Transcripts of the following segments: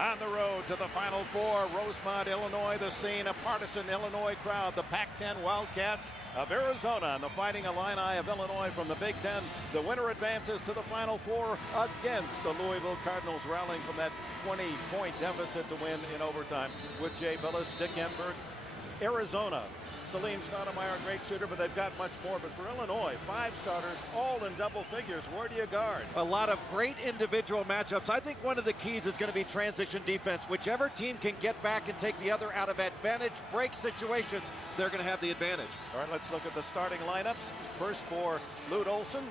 On the road to the Final Four, Rosemont, Illinois, the scene, a partisan Illinois crowd. The Pac-10 Wildcats of Arizona and the Fighting Illini of Illinois from the Big Ten. The winner advances to the Final Four against the Louisville Cardinals, rallying from that 20-point deficit to win in overtime with Jay Billis, Dick Enberg. Arizona, Salim Stoudemire, a great shooter, but they've got much more. But for Illinois, 5 starters, all in double figures. Where do you guard? A lot of great individual matchups. I think one of the keys is going to be transition defense. Whichever team can get back and take the other out of advantage break situations, they're going to have the advantage. All right, let's look at the starting lineups. First for Lute Olson.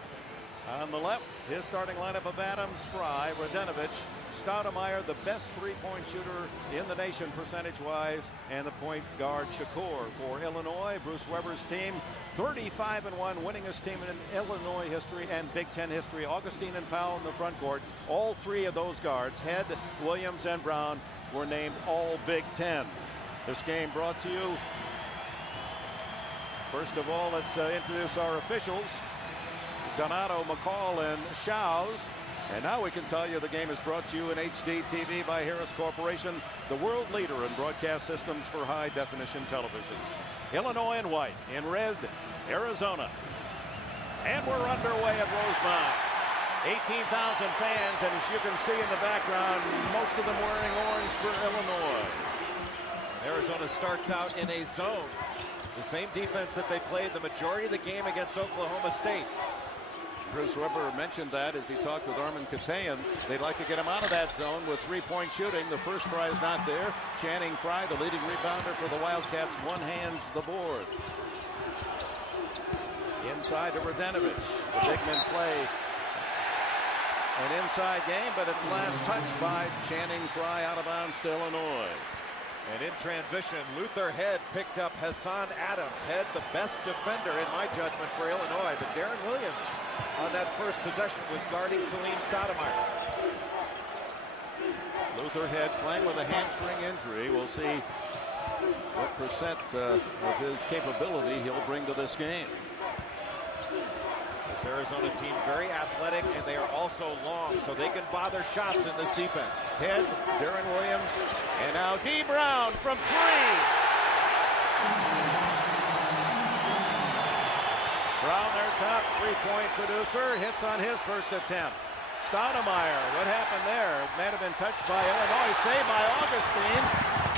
On the left, his starting lineup of Adams, Fry, Radenovich, Stoudemire, the best three-point shooter in the nation percentage-wise, and the point guard Shakur for Illinois. Bruce Weber's team, 35-1, winningest team in Illinois history and Big Ten history. Augustine and Powell in the front court. All 3 of those guards, Head, Williams, and Brown, were named All Big Ten. This game brought to you. First of all, let's introduce our officials. Donato, McCall, and Shows. And now we can tell you the game is brought to you in HD TV by Harris Corporation, the world leader in broadcast systems for high-definition television. Illinois in white, in red, Arizona. And we're underway at Rosemont. 18,000 fans, and as you can see in the background, most of them wearing orange for Illinois. Arizona starts out in a zone. The same defense that they played the majority of the game against Oklahoma State. Bruce Weber mentioned that as he talked with Armin Katayan. They'd like to get him out of that zone with three-point shooting. The first try is not there. Channing Frye, the leading rebounder for the Wildcats, one-hands the board. Inside to Radenovich. The big men play an inside game, but it's last touched by Channing Frye out of bounds to Illinois. And in transition, Luther Head picked up Hassan Adams. Head, the best defender in my judgment for Illinois, but Darren Williams on that first possession was guarding Salim Stoudemire. Luther Head playing with a hamstring injury. We'll see what percent of his capability he'll bring to this game. This Arizona team very athletic, and they are also long, so they can bother shots in this defense. Head, Darren Williams, and now D. Brown from 3. Brown, their top three-point producer, hits on his first attempt. Stoudemire, what happened there? It may have been touched by Illinois, saved by Augustine.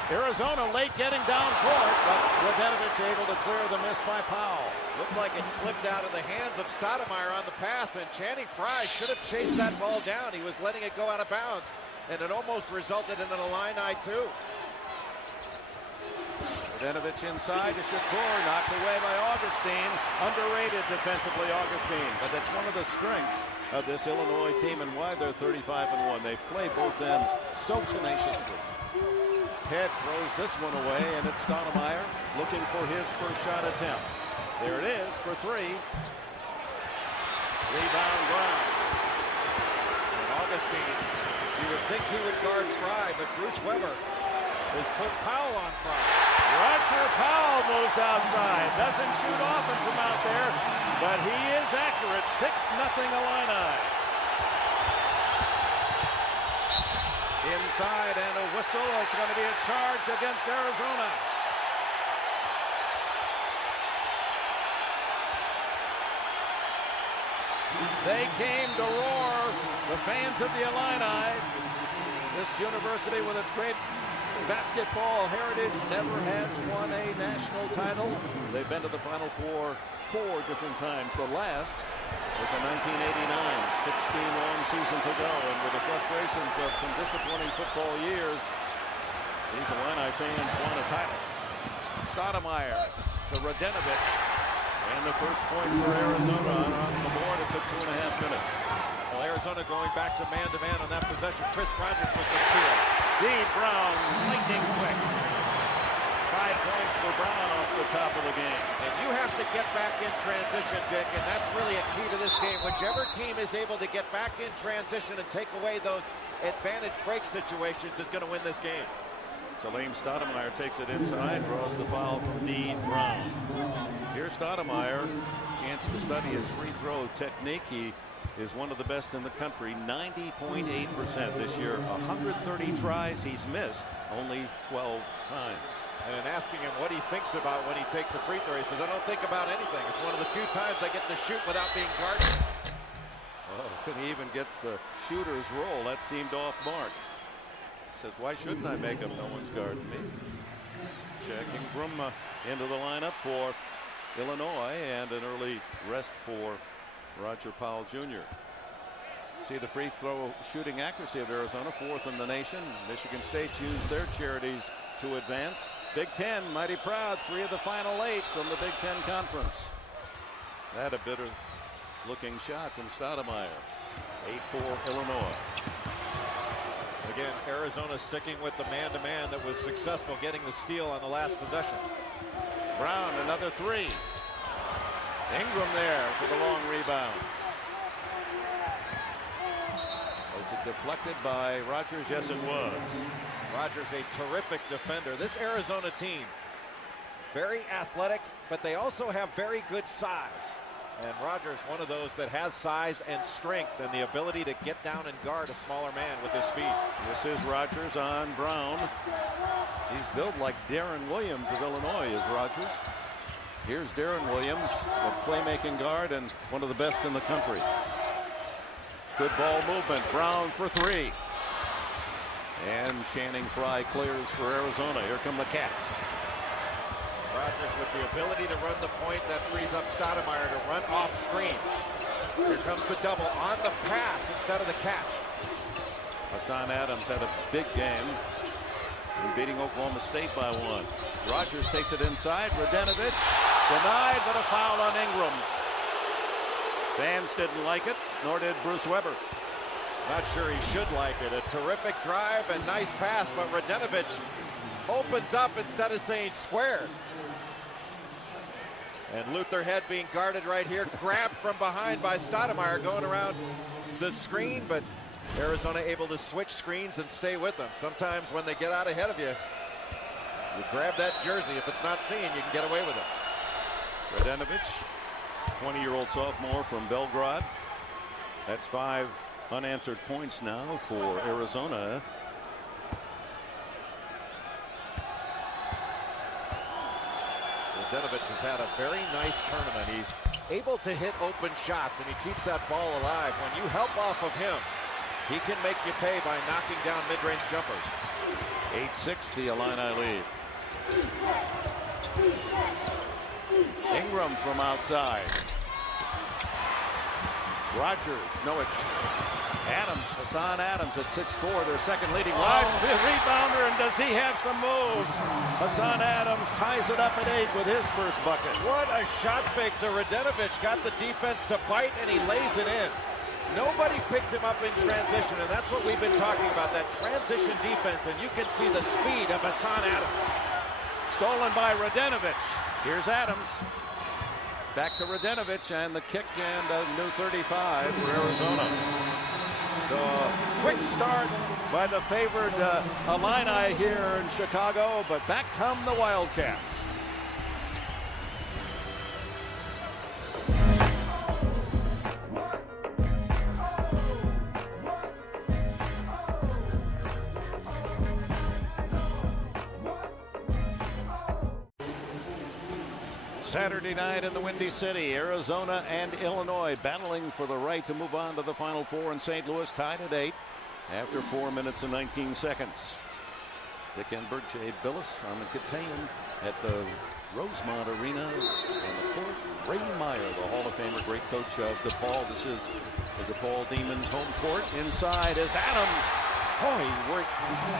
Arizona late getting down court, but Radenovich able to clear the miss by Powell. Looked like it slipped out of the hands of Stoudemire on the pass, and Channing Frye should have chased that ball down. He was letting it go out of bounds, and it almost resulted in an Illini 2. Radenovich inside to Shakur, knocked away by Augustine. Underrated defensively, Augustine, but that's one of the strengths of this Illinois team and why they're 35-1. They play both ends so tenaciously. Head throws this one away, and it's Stoudemire looking for his first shot attempt. There it is for 3. Rebound Brown. And Augustine, you would think he would guard Frye, but Bruce Weber has put Powell on Frye. Roger Powell moves outside. Doesn't shoot often from out there, but he is accurate. 6-0 Illini. Inside and a whistle. It's going to be a charge against Arizona. They came to roar, the fans of the Illini. This university with its great basketball heritage never has won a national title. They've been to the Final Four 4 different times. The last was in 1989, 16 long seasons ago, and with the frustrations of some disappointing football years, these Illini fans won a title. Stoudemire to Radenovich, and the first points for Arizona on the board. It took 2.5 minutes. Well, Arizona going back to man-to-man on that possession. Chris Rogers with the steal. D. Brown, lightning quick. 5 points for Brown off the top of the game. And you have to get back in transition, Dick, and that's really a key to this game. Whichever team is able to get back in transition and take away those advantage break situations is going to win this game. Salim Stoudemire takes it inside, draws the foul from D. Brown. Here's Stoudemire, chance to study his free throw technique. He is one of the best in the country, 90.8% this year. 130 tries, he's missed only 12 times. And asking him what he thinks about when he takes a free throw, he says, I don't think about anything. It's one of the few times I get to shoot without being guarded. Oh, and he even gets the shooter's roll. That seemed off mark. He says, why shouldn't I make him? No one's guarding me. Check Ingram into the lineup for Illinois, and an early rest for Roger Powell Jr. See the free throw shooting accuracy of Arizona, 4th in the nation. Michigan State's used their charities to advance. Big Ten mighty proud, 3 of the final 8 from the Big Ten Conference. That a bitter looking shot from Stoudemire. 8-4 Illinois. Again, Arizona sticking with the man-to-man that was successful getting the steal on the last possession. Brown, another 3. Ingram there for the long rebound. Was it deflected by Rogers? Yes, it was. Rogers, a terrific defender. This Arizona team, very athletic, but they also have very good size. And Rogers, one of those that has size and strength and the ability to get down and guard a smaller man with his speed. This is Rogers on Brown. He's built like Darren Williams of Illinois is Rogers. Here's Darren Williams, a playmaking guard and one of the best in the country. Good ball movement. Brown for 3. And Channing Frye clears for Arizona. Here come the Cats. Rogers with the ability to run the point that frees up Stoudemire to run off screens. Here comes the double on the pass instead of the catch. Hassan Adams had a big game in beating Oklahoma State by 1. Rogers takes it inside. Radenovich denied, but a foul on Ingram. Fans didn't like it, nor did Bruce Weber. Not sure he should like it. A terrific drive and nice pass, but Radenovich opens up instead of saying square. And Luther Head being guarded right here, grabbed from behind by Stoudemire going around the screen, but Arizona able to switch screens and stay with them. Sometimes when they get out ahead of you, you grab that jersey. If it's not seen, you can get away with it. Radenovich, 20-year-old sophomore from Belgrade. That's 5 unanswered points now for Arizona. Radenovich has had a very nice tournament. He's able to hit open shots, and he keeps that ball alive. When you help off of him, he can make you pay by knocking down mid-range jumpers. 8-6 the Illini lead. Ingram from outside. Rogers, no, it's Adams, Hassan Adams at 6'4", their second leading rebounder, and does he have some moves? Hassan Adams ties it up at 8 with his first bucket. What a shot fake to Radenovich. Got the defense to bite, and he lays it in. Nobody picked him up in transition, and that's what we've been talking about, that transition defense, and you can see the speed of Hassan Adams. Stolen by Radenovich. Here's Adams. Back to Radenovich, and the kick, and a new 35 for Arizona. So quick start by the favored Illini here in Chicago, but back come the Wildcats. Saturday night in the Windy City, Arizona and Illinois battling for the right to move on to the Final Four, in St. Louis tied at 8 after 4 minutes and 19 seconds. Dick Enberg, Jay Billis on the Catan at the Rosemont Arena on the court. Ray Meyer, the Hall of Famer, great coach of DePaul. This is the DePaul Demons home court. Inside is Adams. Oh, he worked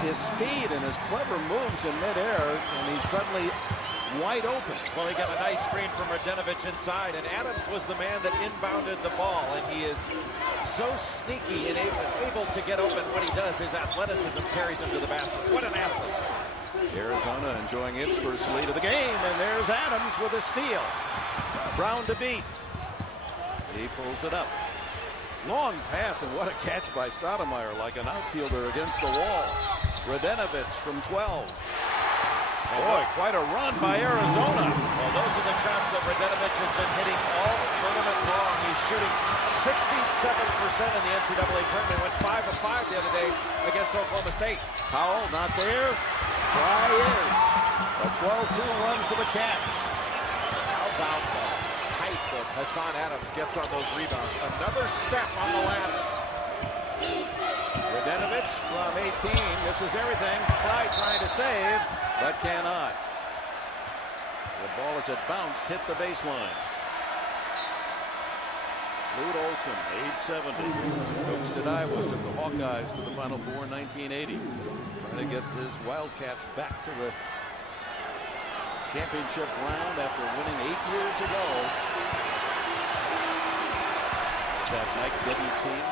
his speed and his clever moves in midair, and he's suddenly wide open. Well, he got a nice screen from Radenovich inside, and Adams was the man that inbounded the ball, and he is so sneaky and able to get open. What he does, his athleticism carries him to the basket. What an athlete. Arizona enjoying its first lead of the game, and there's Adams with a steal. Brown to beat. He pulls it up. Long pass, and what a catch by Stoudemire, like an outfielder against the wall. Radenovich from 12. Boy, quite a run by Arizona. Well, those are the shots that Radenovich has been hitting all tournament long. He He's shooting 67% in the NCAA tournament. Went 5 of 5 the other day against Oklahoma State. Powell not there. Fry is. A 12-2 run for the Cats. How about the height that Hassan Adams gets on those rebounds? Another step on the ladder. Radenovic from 18 misses everything. Fry trying to save, but cannot. The ball as it bounced hit the baseline. Lute Olson, age 70, coached at Iowa, took the Hawkeyes to the Final Four in 1980. Trying to get his Wildcats back to the championship round after winning 8 years ago. Is that Mike Bibby team?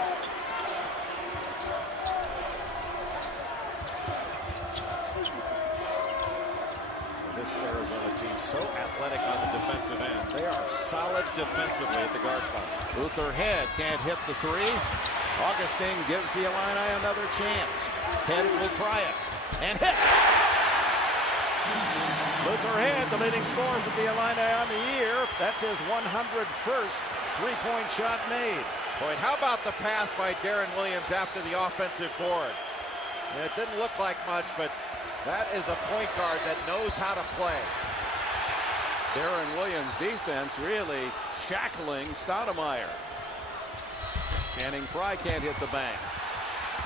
This Arizona team so athletic on the defensive end. They are solid defensively at the guard spot. Luther Head can't hit the three. Augustine gives the Illini another chance. Head will try it and hit. Luther Head, the leading scorer for the Illini on the year. That's his 101st three-point shot made. Boy, how about the pass by Darren Williams after the offensive board? And it didn't look like much, but that is a point guard that knows how to play. Darren Williams' defense really shackling Stoudemire. Channing Frye can't hit the bank.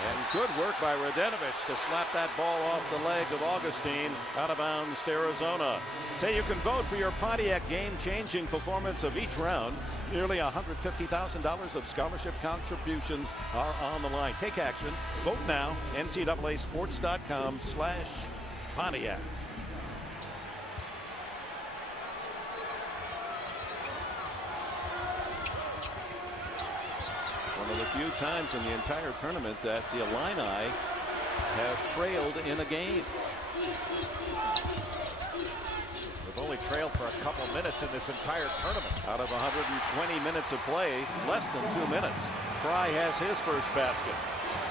And good work by Radenovic to slap that ball off the leg of Augustine out of bounds to Arizona. Say you can vote for your Pontiac game-changing performance of each round. Nearly $150,000 of scholarship contributions are on the line. Take action. Vote now. NCAAsports.com/Pontiac. One of the few times in the entire tournament that the Illini have trailed in a game. They've only trailed for a couple minutes in this entire tournament. Out of 120 minutes of play, less than 2 minutes. Fry has his first basket.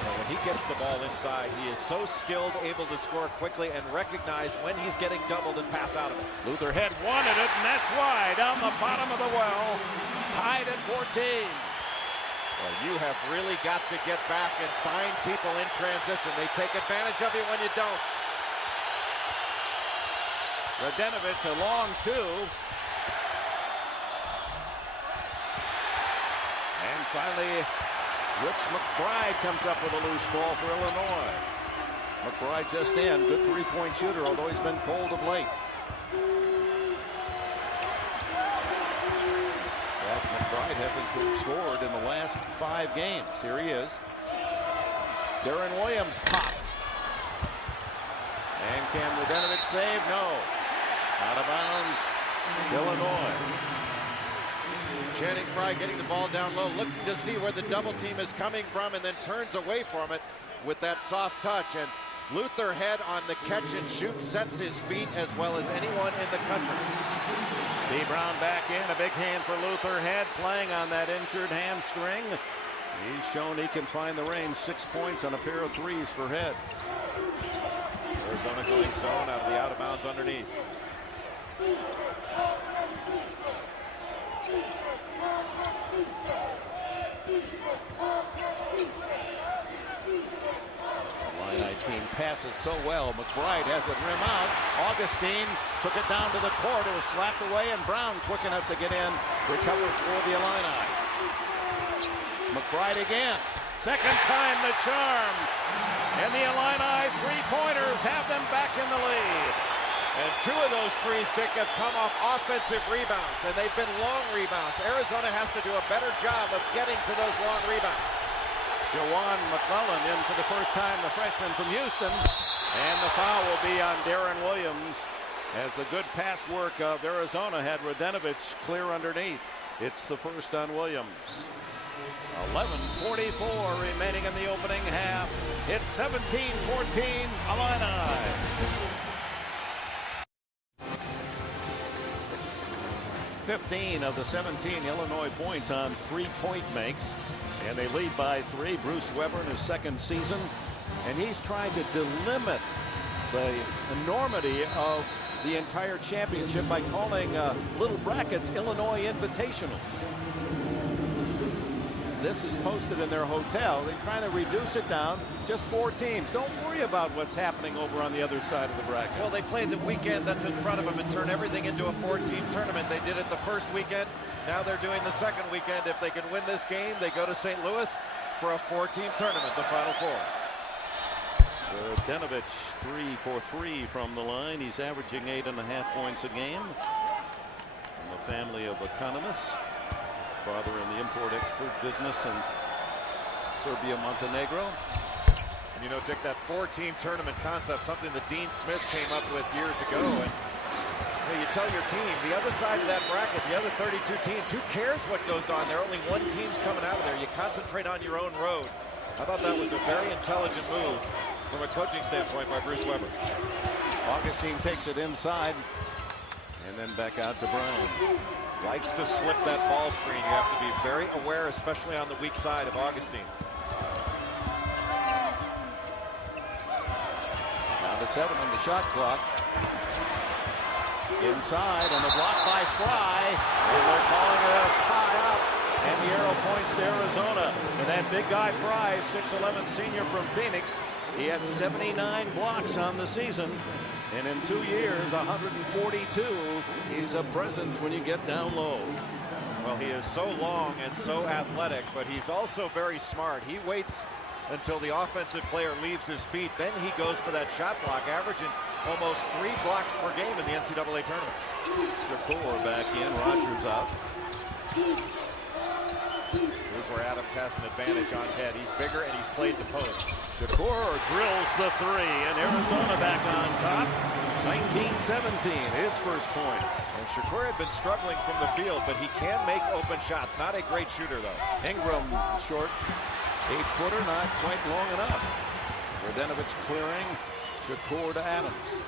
Well, when he gets the ball inside, he is so skilled, able to score quickly and recognize when he's getting doubled and pass out of it. Luther Head wanted it, and that's why down the bottom of the well, tied at 14. Well, you have really got to get back and find people in transition. They take advantage of you when you don't. Radenovic a long two. And finally, Rich McBride comes up with a loose ball for Illinois. McBride just in, good three-point shooter, although he's been cold of late. McBride hasn't scored in the last 5 games. Here he is. Darren Williams pops. And can Radenovic save? No. Out of bounds, Illinois. Channing Frye getting the ball down low, looking to see where the double team is coming from, and then turns away from it with that soft touch. And Luther Head on the catch and shoot sets his feet as well as anyone in the country. B. Brown back in, a big hand for Luther Head, playing on that injured hamstring. He's shown he can find the range. 6 points on a pair of threes for Head. Arizona going zone out of the out of bounds underneath. Illini team passes so well. McBride has it rim out. Augustine took it down to the court. It was slapped away, and Brown quick enough to get in. Recover for the Illini. McBride again. Second time the charm. And the Illini three-pointers have them back in the lead. And 2 of those threes, Dick, have come off offensive rebounds, and they've been long rebounds. Arizona has to do a better job of getting to those long rebounds. Jawan McClellan in for the first time, the freshman from Houston. And the foul will be on Darren Williams as the good pass work of Arizona had Radenovic clear underneath. It's the first on Williams. 11:44 remaining in the opening half. It's 17-14 Illini. 15 of the 17 Illinois points on three-point makes. And they lead by 3. Bruce Weber in his second season. And he's trying to delimit the enormity of the entire championship by calling little brackets Illinois Invitationals. This is posted in their hotel. They're trying to reduce it down. Just 4 teams. Don't worry about what's happening over on the other side of the bracket. Well, they played the weekend that's in front of them and turn everything into a 4-team tournament. They did it the first weekend. Now they're doing the second weekend. If they can win this game, they go to St. Louis for a 4-team tournament, the Final Four. Denovich 3 for 3 from the line. He's averaging 8.5 points a game. From a family of economists. Father in the import-export business in Serbia, Montenegro. And you know, Dick, that 4-team tournament concept, something that Dean Smith came up with years ago. And you tell your team, the other side of that bracket, the other 32 teams, who cares what goes on there? Only one team's coming out of there. You concentrate on your own road. I thought that was a very intelligent move from a coaching standpoint by Bruce Weber. Augustine takes it inside and then back out to Brown. Likes to slip that ball screen. You have to be very aware, especially on the weak side of Augustine. Down to 7 on the shot clock. Inside and the block by Fry. And they're calling it a tie-up. And the arrow points to Arizona. And that big guy Fry, 6'11" senior from Phoenix. He had 79 blocks on the season. And in 2 years, 142. He's a presence when you get down low. Well, he is so long and so athletic, but he's also very smart. He waits until the offensive player leaves his feet. Then he goes for that shot block, averaging almost 3 blocks per game in the NCAA tournament. Shakur back in, Rogers out. Here's where Adams has an advantage on head. He's bigger and he's played the post. Shakur drills the 3 and Arizona back on top. 19-17, his first points. And Shakur had been struggling from the field, but he can make open shots. Not a great shooter, though. Ingram short, 8-footer, not quite long enough. Radenovich clearing, Shakur to Adams.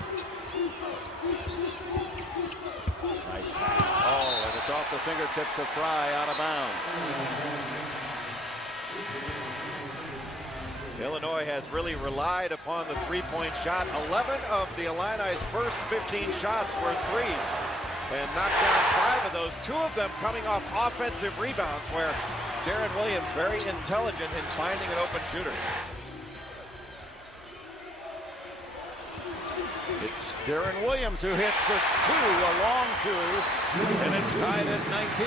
Nice pass. Oh, and it's off the fingertips of Fry, out of bounds. Illinois has really relied upon the 3-point shot. 11 of the Illini's first 15 shots were threes, and knocked down 5 of those. 2 of them coming off offensive rebounds, where Darren Williams very intelligent in finding an open shooter. It's Darren Williams who hits the 2, a long 2, and it's tied at 19.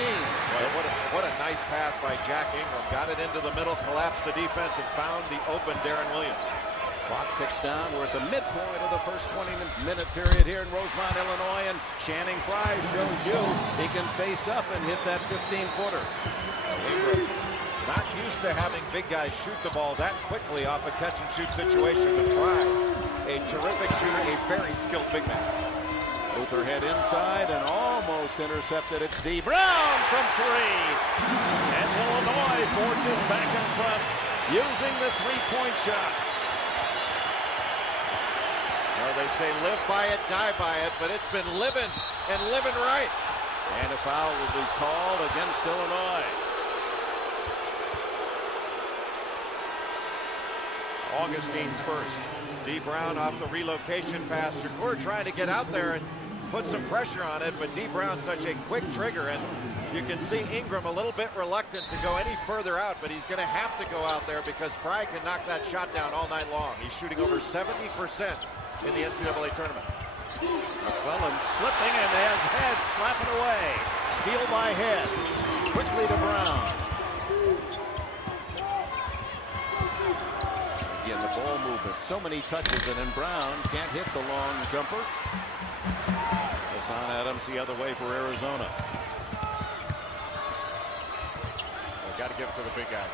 Well, what a nice pass by Jack Ingram. Got it into the middle, collapsed the defense, and found the open Darren Williams. Clock ticks down. We're at the midpoint of the first 20-minute period here in Rosemont, Illinois, and Channing Frye shows you he can face up and hit that 15-footer. Ingram, not used to having big guys shoot the ball that quickly off a catch-and-shoot situation, but Frye, a terrific shooter, a very skilled big man. Luther head inside and almost intercepted. It's D. Brown from 3. And Illinois forges back in front using the 3-point shot. Well, they say live by it, die by it, but it's been living and living right. And a foul will be called against Illinois. Augustine's first. D. Brown off the relocation pass. Shakur trying to get out there and put some pressure on it, but D. Brown such a quick trigger, and you can see Ingram a little bit reluctant to go any further out, but he's going to have to go out there because Frye can knock that shot down all night long. He's shooting over 70% in the NCAA tournament. McClellan slipping and has Head slapping away. Steal by Head. Quickly to Brown. Again, the ball movement. So many touches, and then Brown can't hit the long jumper. Hassan Adams the other way for Arizona. Well, got to give it to the big guy.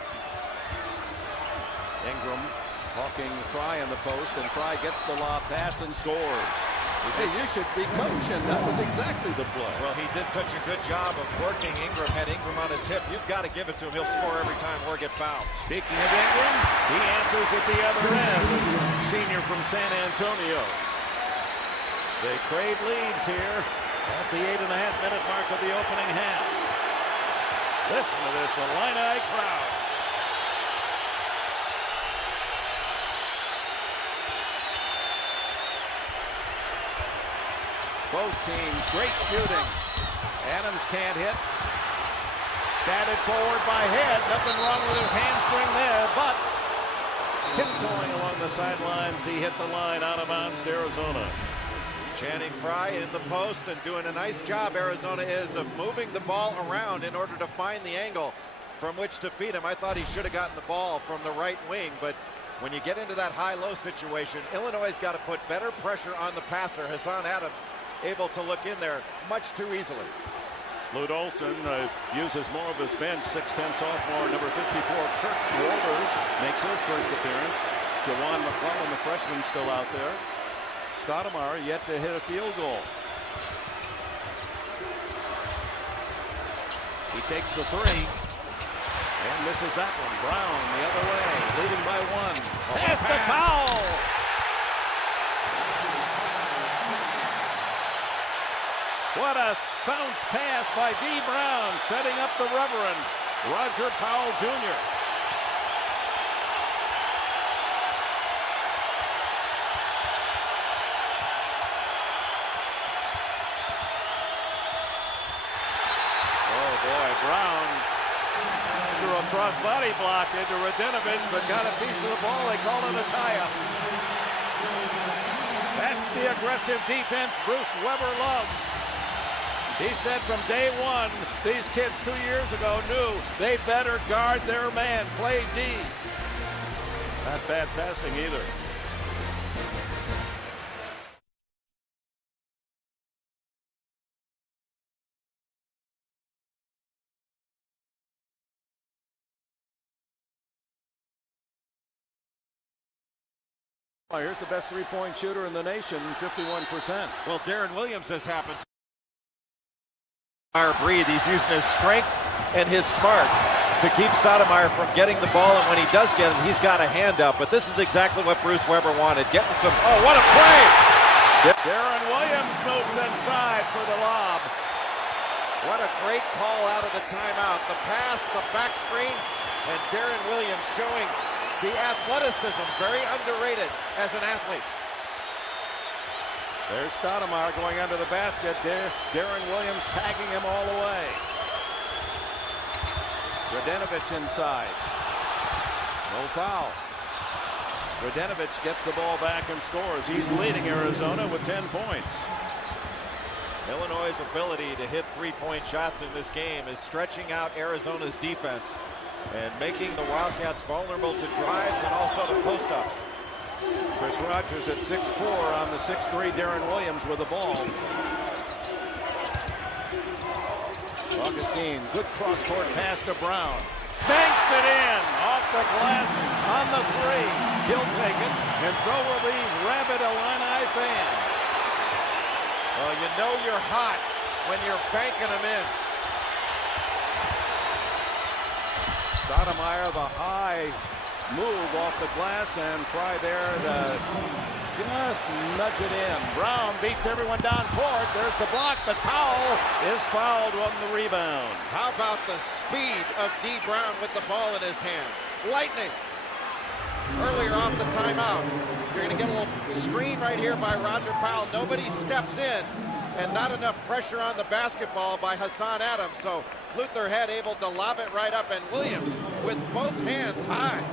Ingram hawking Frye in the post, and Frye gets the lob pass and scores. Hey, you should be coaching. That was exactly the play. Well, he did such a good job of working Ingram. Had Ingram on his hip, you've got to give it to him. He'll score every time or get fouled. Speaking of Ingram, he answers at the other end. Senior from San Antonio. They trade leads here at the 8.5-minute mark of the opening half. Listen to this Illini crowd. Both teams, great shooting. Adams can't hit. Batted forward by Head. Nothing wrong with his hamstring there, but tiptoeing along the sidelines, he hit the line out of bounds to Arizona. Channing Frye in the post and doing a nice job, Arizona is, of moving the ball around in order to find the angle from which to feed him. I thought he should have gotten the ball from the right wing, but when you get into that high-low situation, Illinois has got to put better pressure on the passer. Hassan Adams able to look in there much too easily. Lute Olson uses more of his bench. 6'10" sophomore, number 54, Kirk Walters, makes his first appearance. Jawan McClellan, the freshman, still out there. Stoudemire yet to hit a field goal. He takes the three and misses that one. Brown the other way, leading by one. Pass to Powell. What a bounce pass by D. Brown, setting up the Reverend Roger Powell Jr. Brown threw a cross-body block into Radinovich, but got a piece of the ball. They call it a tie-up. That's the aggressive defense Bruce Weber loves. He said from day one, these kids 2 years ago knew they better guard their man, play D. Not bad passing either. Here's the best three-point shooter in the nation, 51%. Well, Darren Williams has happened. Breathe. He's using his strength and his smarts to keep Stoudemire from getting the ball, and when he does get it, he's got a hand up. But this is exactly what Bruce Weber wanted. Getting some, oh, what a play! Darren Williams moves inside for the lob. What a great call out of the timeout. The pass, the back screen, and Darren Williams showing the athleticism, very underrated as an athlete. There's Stoudemire going under the basket. Darren Williams tagging him all the way. Radinovich inside. No foul. Radinovich gets the ball back and scores. He's leading Arizona with 10 points. Illinois' ability to hit three-point shots in this game is stretching out Arizona's defense and making the Wildcats vulnerable to drives and also to post-ups. Chris Rogers at 6'4" on the 6'3" Darren Williams with the ball. Augustine, good cross-court pass to Brown. Banks it in off the glass on the three. He'll take it, and so will these rabid Illini fans. Well, you know you're hot when you're banking them in. Stoudemire, the high move off the glass, and Frye there to just nudge it in. Brown beats everyone down court. There's the block, but Powell is fouled on the rebound. How about the speed of D. Brown with the ball in his hands? Lightning. Earlier off the timeout. You're going to get a little screen right here by Roger Powell. Nobody steps in, and not enough pressure on the basketball by Hassan Adams. So Luther Head able to lob it right up, and Williams with both hands high.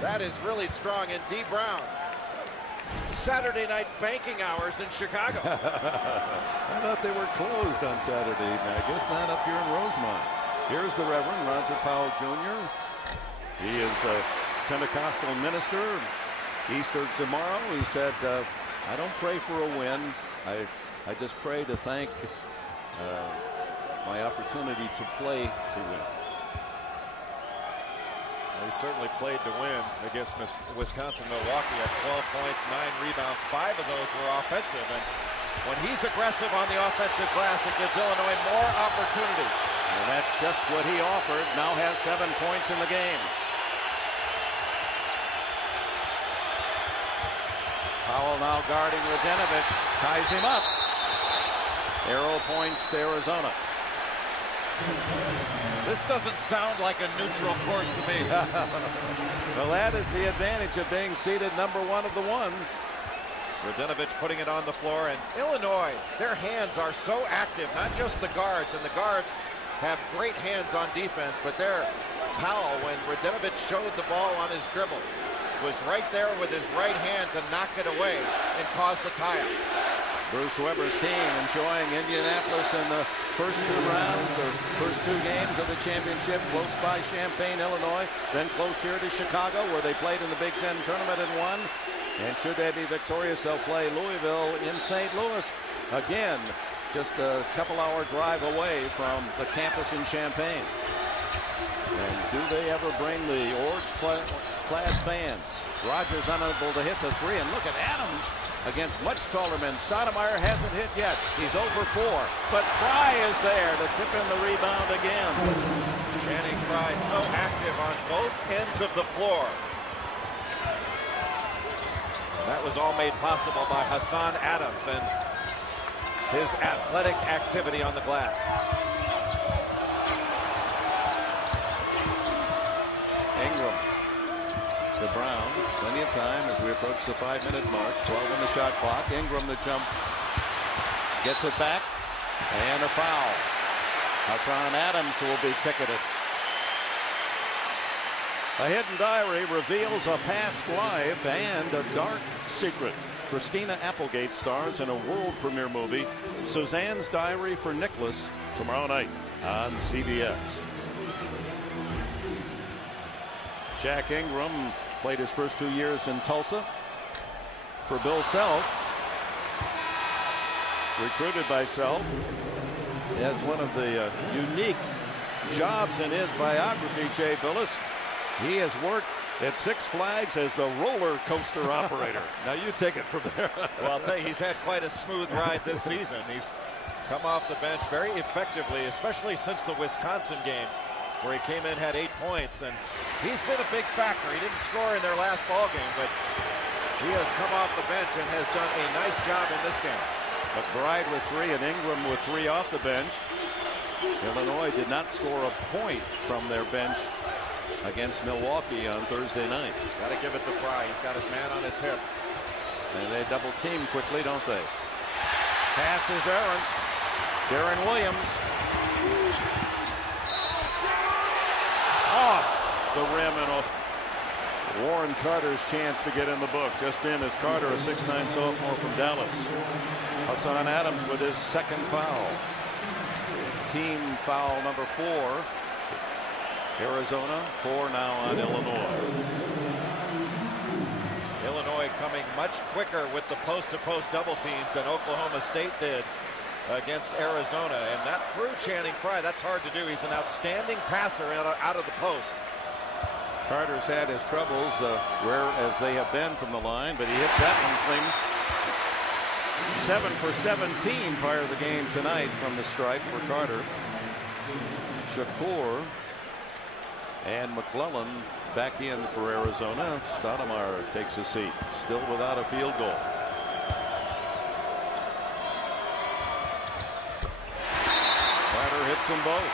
That is really strong. And D. Brown, Saturday night banking hours in Chicago. I thought they were closed on Saturday. I guess not up here in Rosemont. Here's the Reverend Roger Powell Jr. He is a Pentecostal minister. Easter tomorrow. He said, I don't pray for a win. I just pray to thank my opportunity to play to win. He certainly played to win against Wisconsin-Milwaukee at 12 points, 9 rebounds. 5 of those were offensive. And when he's aggressive on the offensive glass, it gives Illinois more opportunities. And that's just what he offered. Now has 7 points in the game. Powell now guarding Radinovich. Ties him up. Arrow points to Arizona. This doesn't sound like a neutral court to me. Well, that is the advantage of being seated #1 of the ones. Radinovich putting it on the floor, and Illinois, their hands are so active, not just the guards, and the guards have great hands on defense, but there, Powell, when Radenovic showed the ball on his dribble, was right there with his right hand to knock it away and cause the tie-up. Bruce Weber's team enjoying Indianapolis in the first 2 rounds, or first 2 games of the championship, close by Champaign, Illinois, then close here to Chicago, where they played in the Big Ten tournament and won. And should they be victorious, they'll play Louisville in St. Louis. Again, just a couple-hour drive away from the campus in Champaign. And do they ever bring the orange-clad fans? Rogers unable to hit the 3, and look at Adams against much taller men. Stoudemire hasn't hit yet. He's over 4, but Fry is there to tip in the rebound again. Channing Frye so active on both ends of the floor. That was all made possible by Hassan Adams and his athletic activity on the glass. Ingram to Brown. Plenty of time as we approach the 5-minute mark. 12 on the shot clock. Ingram the jump. Gets it back. And a foul. Hassan Adams will be ticketed. A hidden diary reveals a past life and a dark secret. Christina Applegate stars in a world premiere movie, Suzanne's Diary for Nicholas, tomorrow night on CBS. Jack Ingram played his first 2 years in Tulsa for Bill Self. Recruited by Self as one of the unique jobs in his biography, Jay Billis. He has worked at Six Flags as the roller coaster operator. Now you take it from there. Well, I'll tell you, he's had quite a smooth ride this season. He's come off the bench very effectively, especially since the Wisconsin game, where he came in, had 8 points, and he's been a big factor. He didn't score in their last ball game, but he has come off the bench and has done a nice job in this game. McBride with 3 and Ingram with 3 off the bench. Illinois did not score a point from their bench against Milwaukee on Thursday night. Got to give it to Fry. He's got his man on his hip. And they double team quickly, don't they? Pass is errant. Darren Williams. Off the rim, and Warren Carter's chance to get in the book. Just in as Carter, a 6'9" sophomore from Dallas. Hassan Adams with his second foul. Team foul number 4. Arizona, 4 now on Illinois. Illinois coming much quicker with the post-to-post double teams than Oklahoma State did against Arizona, and that threw Channing Frye. That's hard to do. He's an outstanding passer out of the post. Carter's had his troubles, rare as they have been from the line, but he hits that one clean. 7 for 17 prior to the game tonight from the stripe for Carter. Shakur and McClellan back in for Arizona. Stoudemire takes a seat, still without a field goal. Carter hits them both.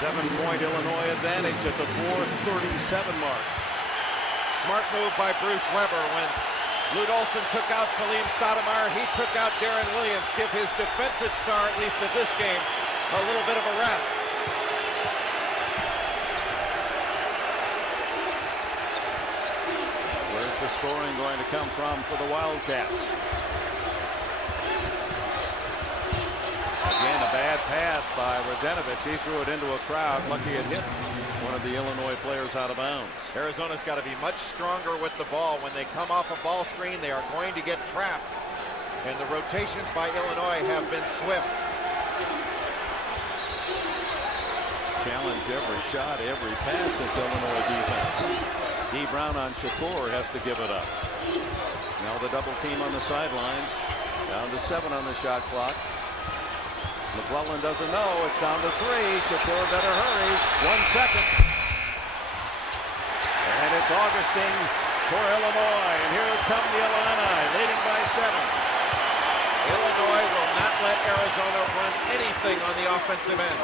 7-point Illinois advantage at the 4:37 mark. Smart move by Bruce Weber when Lute Olson took out Salim Stoudemire. He took out Darren Williams. Give his defensive star, at least at this game, a little bit of a rest. Where's the scoring going to come from for the Wildcats? Again, a bad pass by Radenovic. He threw it into a crowd. Lucky it hit one of the Illinois players out of bounds. Arizona's got to be much stronger with the ball. When they come off a ball screen, they are going to get trapped. And the rotations by Illinois have been swift. Challenge every shot, every pass is Illinois defense. D. Brown on Shakur has to give it up. Now the double team on the sidelines. Down to 7 on the shot clock. McClellan doesn't know. It's down to 3. Shakur better hurry. 1 second. And it's Augustine for Illinois. And here come the Illini, leading by 7. Illinois will not let Arizona run anything on the offensive end.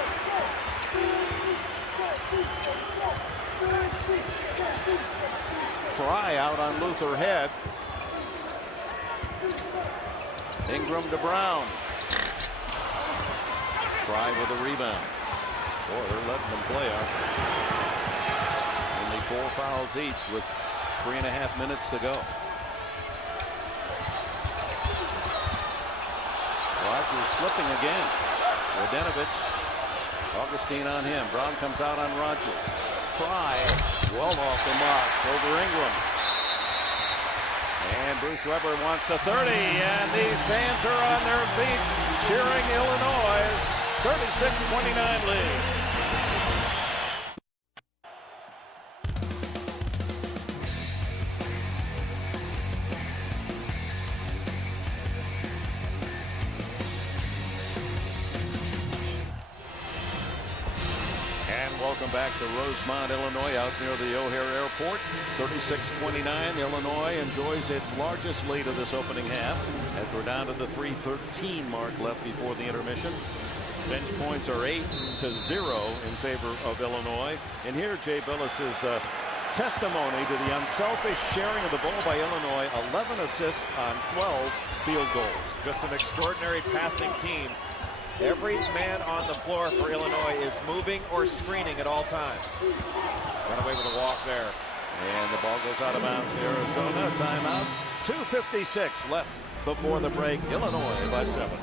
Fry out on Luther Head. Ingram to Brown. Fry with a rebound. Boy, they're letting them play out. Only 4 fouls each with 3.5 minutes to go. Rogers slipping again. Radenovich. Augustine on him. Brown comes out on Rogers. Fry well off the mark over Ingram. And Bruce Weber wants a 30, and these fans are on their feet cheering Illinois' 36-29 lead. Welcome back to Rosemont, Illinois, out near the O'Hare Airport. 36-29. Illinois enjoys its largest lead of this opening half as we're down to the 3:13 mark left before the intermission. Bench points are 8-0 in favor of Illinois. And here Jay Billis's testimony to the unselfish sharing of the ball by Illinois. 11 assists on 12 field goals. Just an extraordinary passing team. Every man on the floor for Illinois is moving or screening at all times. Run away with a walk there. And the ball goes out of bounds to Arizona. Timeout. 2:56 left before the break. Illinois by 7.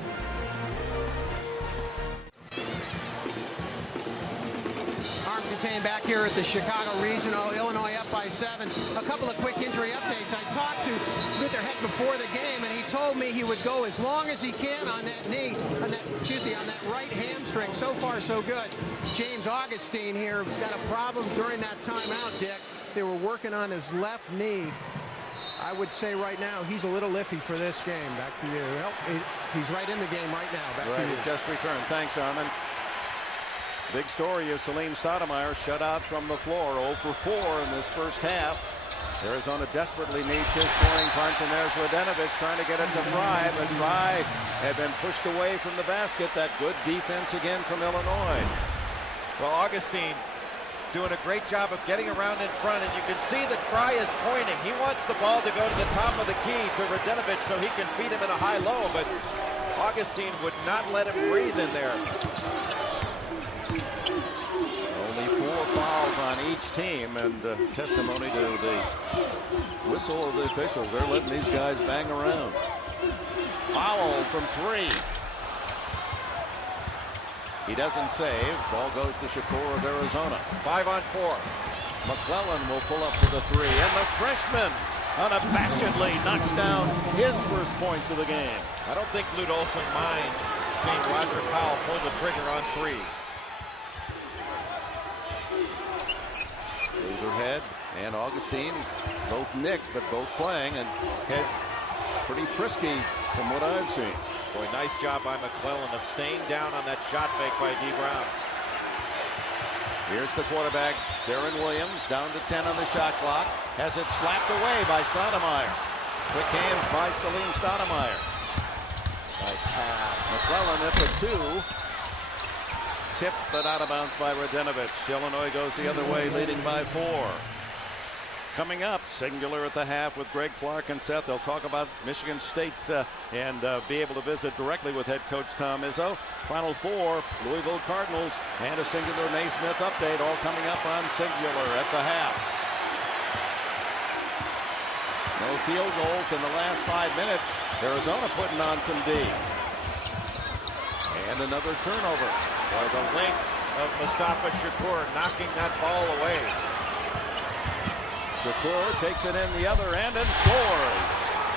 Arm contained back here at the Chicago Regional. Illinois up by 7. A couple of quick injury updates. I talked to Lutherhead before the game, and he told me he would go as long as he can on that knee, on that right hamstring. So far, so good. James Augustine here has got a problem during that timeout, Dick. They were working on his left knee. I would say right now he's a little iffy for this game. Back to you. Well, he's right in the game right now. Back to you. Just returned. Thanks, Armin. Big story is Salim Stoudemire shut out from the floor. 0 for 4 in this first half. Arizona desperately needs his scoring punch, and there's Radenovich trying to get it to Fry, but Fry had been pushed away from the basket. That good defense again from Illinois. Well, Augustine doing a great job of getting around in front, and you can see that Fry is pointing. He wants the ball to go to the top of the key to Radenovich so he can feed him in a high-low, but Augustine would not let him breathe in there. Only 4 fouls on each team, and testimony to the whistle of the officials. They're letting these guys bang around. Foul from 3. He doesn't save. Ball goes to Shakur of Arizona. 5 on 4. McClellan will pull up for the 3, and the freshman unabashedly knocks down his first points of the game. I don't think Lute Olson minds seeing Roger Powell pull the trigger on 3s. Lutherhead and Augustine both nicked, but both playing, and Head pretty frisky from what I've seen. Boy, nice job by McClellan of staying down on that shot fake by D. Brown. Here's the quarterback, Darren Williams, down to 10 on the shot clock. Has it slapped away by Stoudemire. Quick hands by Salim Stoudemire. Nice pass. McClellan at the 2. Tipped but out of bounds by Radenovich. Illinois goes the other way, leading by 4. Coming up, singular at the half with Greg Clark and Seth. They'll talk about Michigan State and be able to visit directly with head coach Tom Izzo. Final 4, Louisville Cardinals and a singular Naismith update, all coming up on singular at the half. No field goals in the last 5 minutes. Arizona putting on some D. And another turnover. Boy, the length of Mustafa Shakur knocking that ball away. Shakur takes it in the other end and scores.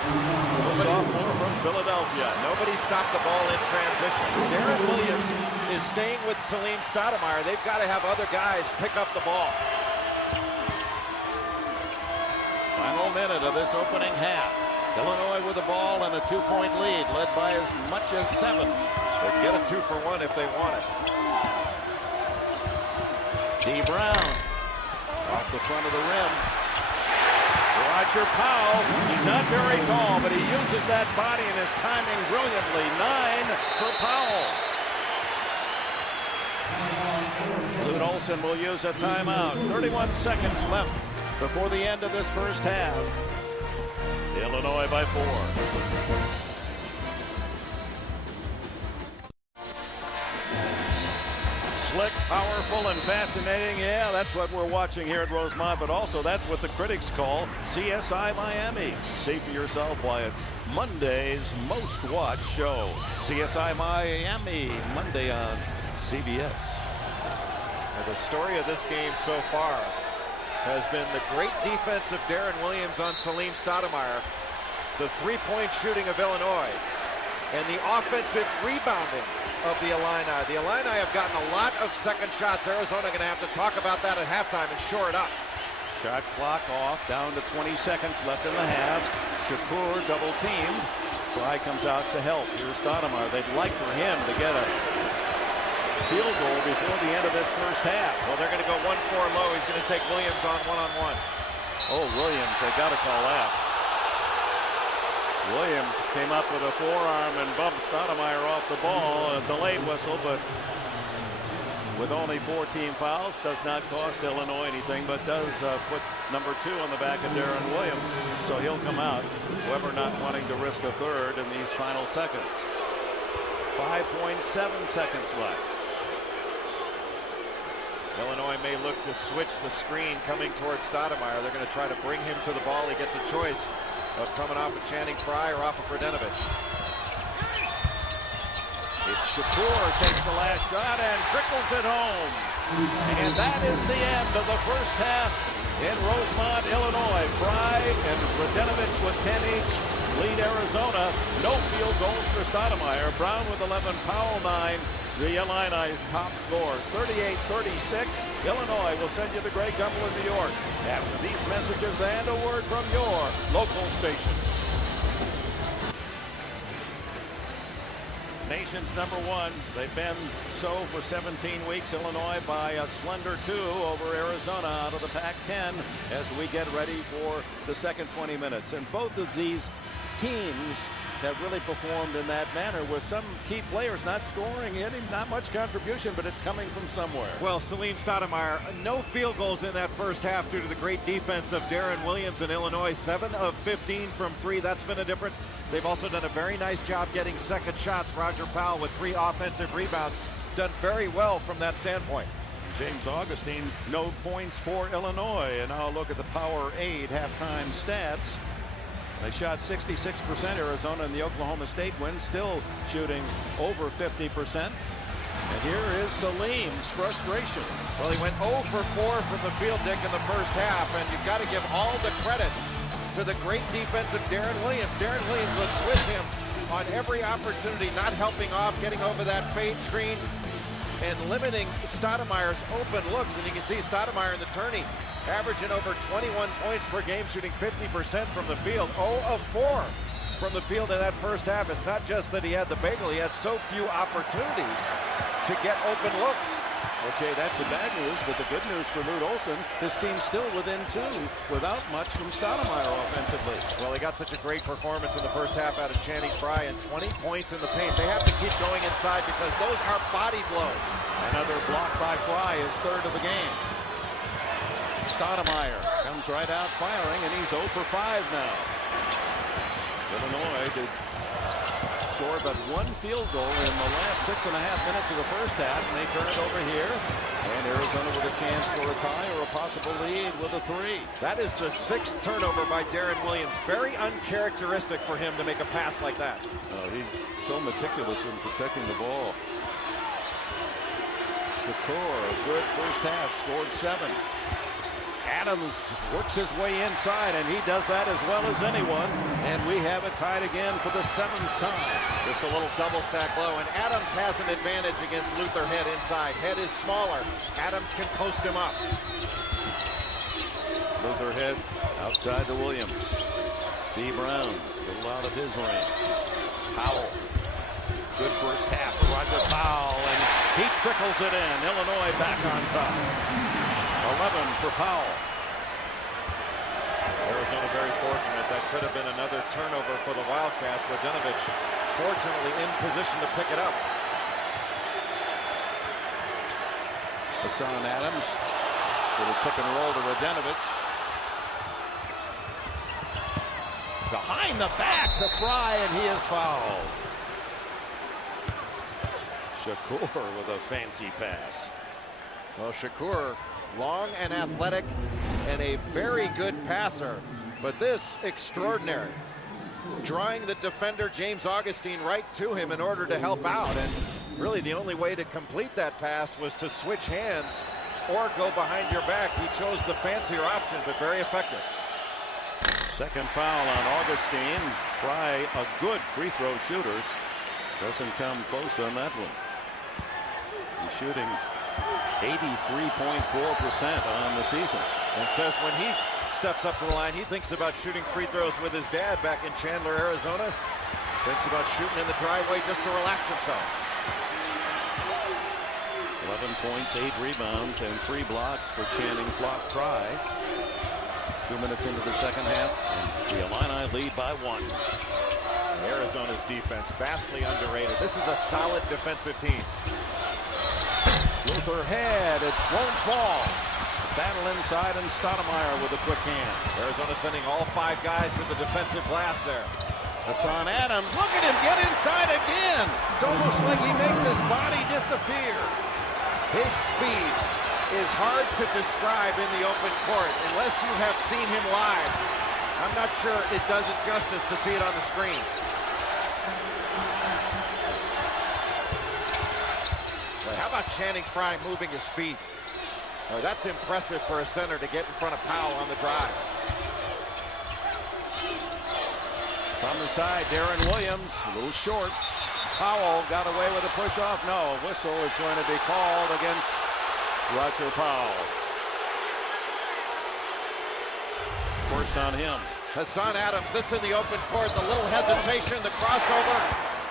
The sophomore from Philadelphia. Nobody stopped the ball in transition. Darren Williams is staying with Salim Stoudemire. They've got to have other guys pick up the ball. Final minute of this opening half. Illinois with the ball and a 2-point lead, led by as much as 7. They can get a 2-for-1 if they want it. D. Brown off the front of the rim. Roger Powell, he's not very tall, but he uses that body and his timing brilliantly. 9 for Powell. Lute Olson will use a timeout. 31 seconds left before the end of this first half. Illinois by 4. slick, powerful, and fascinating. Yeah, that's what we're watching here at Rosemont, but also that's what the critics call CSI Miami. See for yourself why it's Monday's most watched show. CSI Miami, Monday on CBS. The story of this game so far has been the great defense of Darren Williams on Salim Stoudemire, the three-point shooting of Illinois, and the offensive rebounding of the Illini. The Illini have gotten a lot of second shots. Arizona going to have to talk about that at halftime and shore it up. Shot clock off, down to 20 seconds left in the half. Shakur double teamed. Fry comes out to help. Here's Stoudemire. They'd like for him to get a field goal before the end of this first half. Well, they're going to go 1-4 low. He's going to take Williams on one-on-one. Oh, Williams, they got to call that. Williams came up with a forearm and bumped Stoudemire off the ball. A delayed whistle, but with only 14 fouls, does not cost Illinois anything, but does put number 2 on the back of Darren Williams. So he'll come out, Weber not wanting to risk a third in these final seconds. 5.7 seconds left. Illinois may look to switch the screen coming towards Stoudemire. They're going to try to bring him to the ball. He gets a choice of coming off of Channing Frye or off of Radenovich. It's Shakur takes the last shot and trickles it home. And that is the end of the first half in Rosemont, Illinois. Frye and Radenovich with 10 each lead Arizona. No field goals for Stoudemire. Brown with 11, Powell 9. The Illini top scores 38-36. Illinois will send you the Grey Gumbel in New York after these messages and a word from your local station. Nation's number 1. They've been so for 17 weeks. Illinois by a slender 2 over Arizona out of the Pac-10 as we get ready for the second 20 minutes. And both of these teams have really performed in that manner with some key players not scoring any, not much contribution, but it's coming from somewhere. Well, Salim Stoudemire, no field goals in that first half due to the great defense of Darren Williams in Illinois. 7 of 15 from 3. That's been a difference. They've also done a very nice job getting second shots. Roger Powell with 3 offensive rebounds. Done very well from that standpoint. James Augustine, no points for Illinois. And now look at the Power 8 halftime stats. They shot 66%. Arizona in the Oklahoma State win, still shooting over 50%. And here is Salim's frustration. Well, he went 0 for 4 from the field, Dick, in the first half, and you've got to give all the credit to the great defense of Darren Williams. Darren Williams was with him on every opportunity, not helping off, getting over that fade screen, and limiting Stoudemire's open looks. And you can see Stoudemire in the tourney averaging over 21 points per game, shooting 50% from the field. 0 of 4 from the field in that first half. It's not just that he had the bagel, he had so few opportunities to get open looks. Well, Jay, that's the bad news, but the good news for Lute Olson, his team's still within 2 without much from Stoudemire offensively. Well, he got such a great performance in the first half out of Channing Frye and 20 points in the paint. They have to keep going inside because those are body blows. Another block by Frye, his 3rd of the game. Stoudemire comes right out firing, and he's 0 for 5 now. Illinois did score but 1 field goal in the last 6.5 minutes of the first half, and they turn it over here. And Arizona with a chance for a tie or a possible lead with a 3. That is the 6th turnover by Darren Williams. Very uncharacteristic for him to make a pass like that. Oh, he's so meticulous in protecting the ball. Shakur, a good first half, scored 7. Adams works his way inside, and he does that as well as anyone. And we have it tied again for the 7th time. Just a little double stack low, and Adams has an advantage against Luther Head inside. Head is smaller. Adams can post him up. Luther Head outside to Williams. B. Brown, a little out of his range. Powell. Good first half for Roger Powell, and he trickles it in. Illinois back on top. 11 for Powell. Arizona very fortunate. That could have been another turnover for the Wildcats. Radenovich fortunately in position to pick it up. Hassan Adams. Little pick and roll to Radenovich. Behind the back to Frye, and he is fouled. Shakur with a fancy pass. Well, Shakur, long and athletic and a very good passer, but this extraordinary. Drawing the defender James Augustine right to him in order to help out, and really the only way to complete that pass was to switch hands or go behind your back. He chose the fancier option, but very effective. Second foul on Augustine. Fry, a good free throw shooter, doesn't come close on that one. He's shooting 83.4% on the season, and says when he steps up to the line, he thinks about shooting free throws with his dad back in Chandler, Arizona. Thinks about shooting in the driveway just to relax himself. 11 points, 8 rebounds, and 3 blocks for Channing Fry. 2 minutes into the second half, and the Illini lead by 1. Arizona's defense vastly underrated. This is a solid defensive team. Luther head, it won't fall. Battle inside, and Stoudemire with the quick hands. Arizona sending all 5 guys to the defensive glass there. Hassan Adams, look at him get inside again. It's almost like he makes his body disappear. His speed is hard to describe in the open court unless you have seen him live. I'm not sure it does it justice to see it on the screen. But how about Channing Fry moving his feet? Oh, that's impressive for a center to get in front of Powell on the drive. From the side, Darren Williams, a little short. Powell got away with a push-off. No, whistle is going to be called against Roger Powell. First on him. Hassan Adams, this in the open court, the little hesitation, the crossover.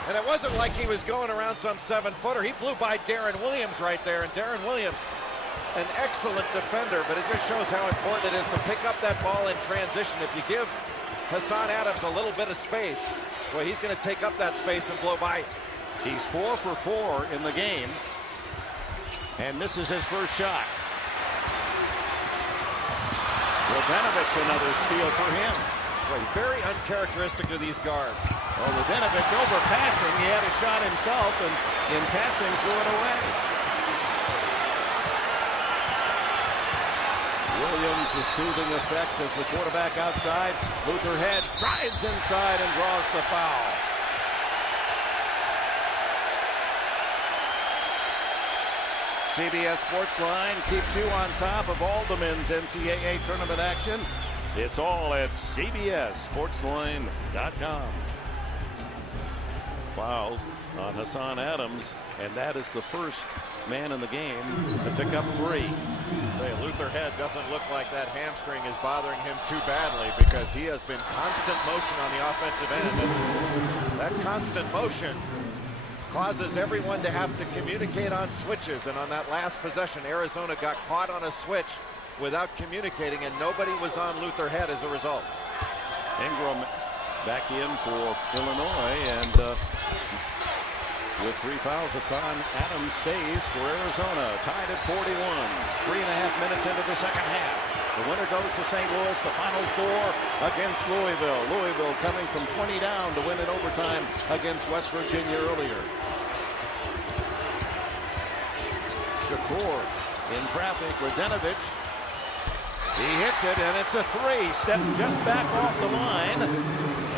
And it wasn't like he was going around some 7-footer. He blew by Darren Williams right there, and Darren Williams, an excellent defender, but it just shows how important it is to pick up that ball in transition. If you give Hassan Adams a little bit of space, well, he's going to take up that space and blow by. He's 4 for 4 in the game and misses his first shot. Radenovic, another steal for him. Boy, very uncharacteristic of these guards. Well, Radenovic overpassing. He had a shot himself, and in passing threw it away. Williams, the soothing effect as the quarterback outside. Luther head, drives inside and draws the foul. CBS Sportsline keeps you on top of all the men's NCAA tournament action. It's all at CBSSportsline.com. Foul on Hassan Adams, and that is the first man in the game to pick up 3. Luther head doesn't look like that hamstring is bothering him too badly, because he has been constant motion on the offensive end. And that constant motion causes everyone to have to communicate on switches. And on that last possession, Arizona got caught on a switch without communicating, and nobody was on Luther head as a result. Ingram back in for Illinois, and with 3 fouls, Hassan Adams stays for Arizona, tied at 41. 3.5 minutes into the second half. The winner goes to St. Louis. The Final Four against Louisville. Louisville coming from 20 down to win in overtime against West Virginia earlier. Shakur in traffic. Radenovic. He hits it, and it's a 3. Step just back off the line.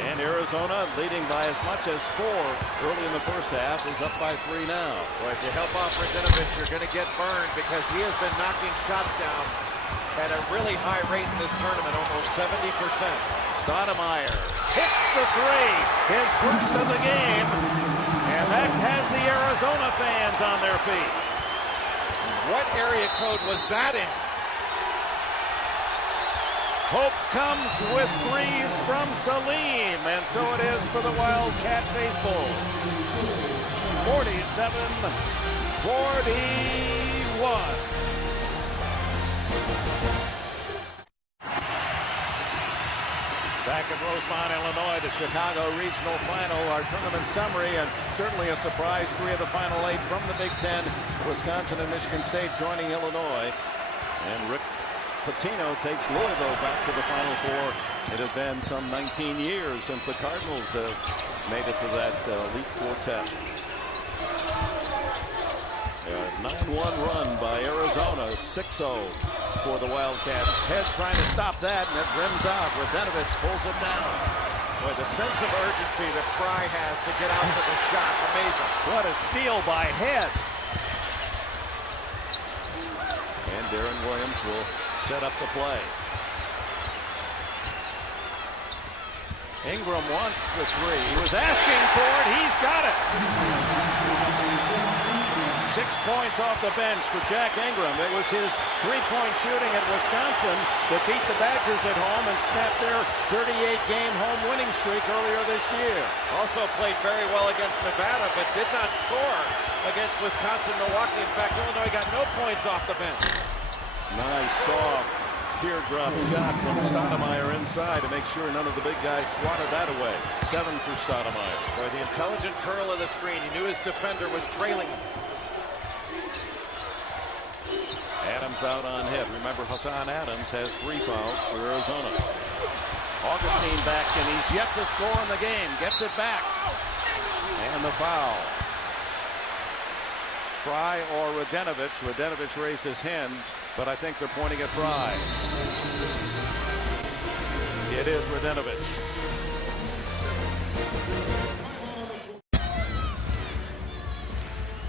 And Arizona, leading by as much as 4 early in the first half, is up by 3 now. Well, if you help off Radenovic, you're going to get burned, because he has been knocking shots down at a really high rate in this tournament, almost 70%. Stoudemire hits the 3, his first of the game, and that has the Arizona fans on their feet. What area code was that in? Hope comes with 3s from Salim, and so it is for the Wildcat faithful. 47-41. Back in Rosemont, Illinois, the Chicago Regional Final, our tournament summary, and certainly a surprise. 3 of the final 8 from the Big Ten. Wisconsin and Michigan State joining Illinois. And Rick Pitino takes Louisville back to the Final Four. It has been some 19 years since the Cardinals have made it to that elite quartet. 9-1 run by Arizona. 6-0 for the Wildcats. Head trying to stop that, and it rims out. Radenovich pulls it down. Boy, the sense of urgency that Fry has to get out to the shot, amazing. What a steal by Head. And Darren Williams will set up the play. Ingram wants the three. He was asking for it. He's got it. 6 points off the bench for Jack Ingram. It was his three-point shooting at Wisconsin that beat the Badgers at home and snapped their 38-game home winning streak earlier this year. Also played very well against Nevada, but did not score against Wisconsin, Milwaukee. In fact, Illinois got no points off the bench. Nice soft teardrop shot from Stoudemire inside to make sure none of the big guys swatted that away. 7 for Stoudemire. Boy, the intelligent curl of the screen. He knew his defender was trailing him. Adams out on Head. Remember, Hassan Adams has 3 fouls for Arizona. Augustine backs in. He's yet to score in the game. Gets it back. And the foul. Fry or Radenovich. Radenovich raised his hand, but I think they're pointing at Fry. It is Radenovich.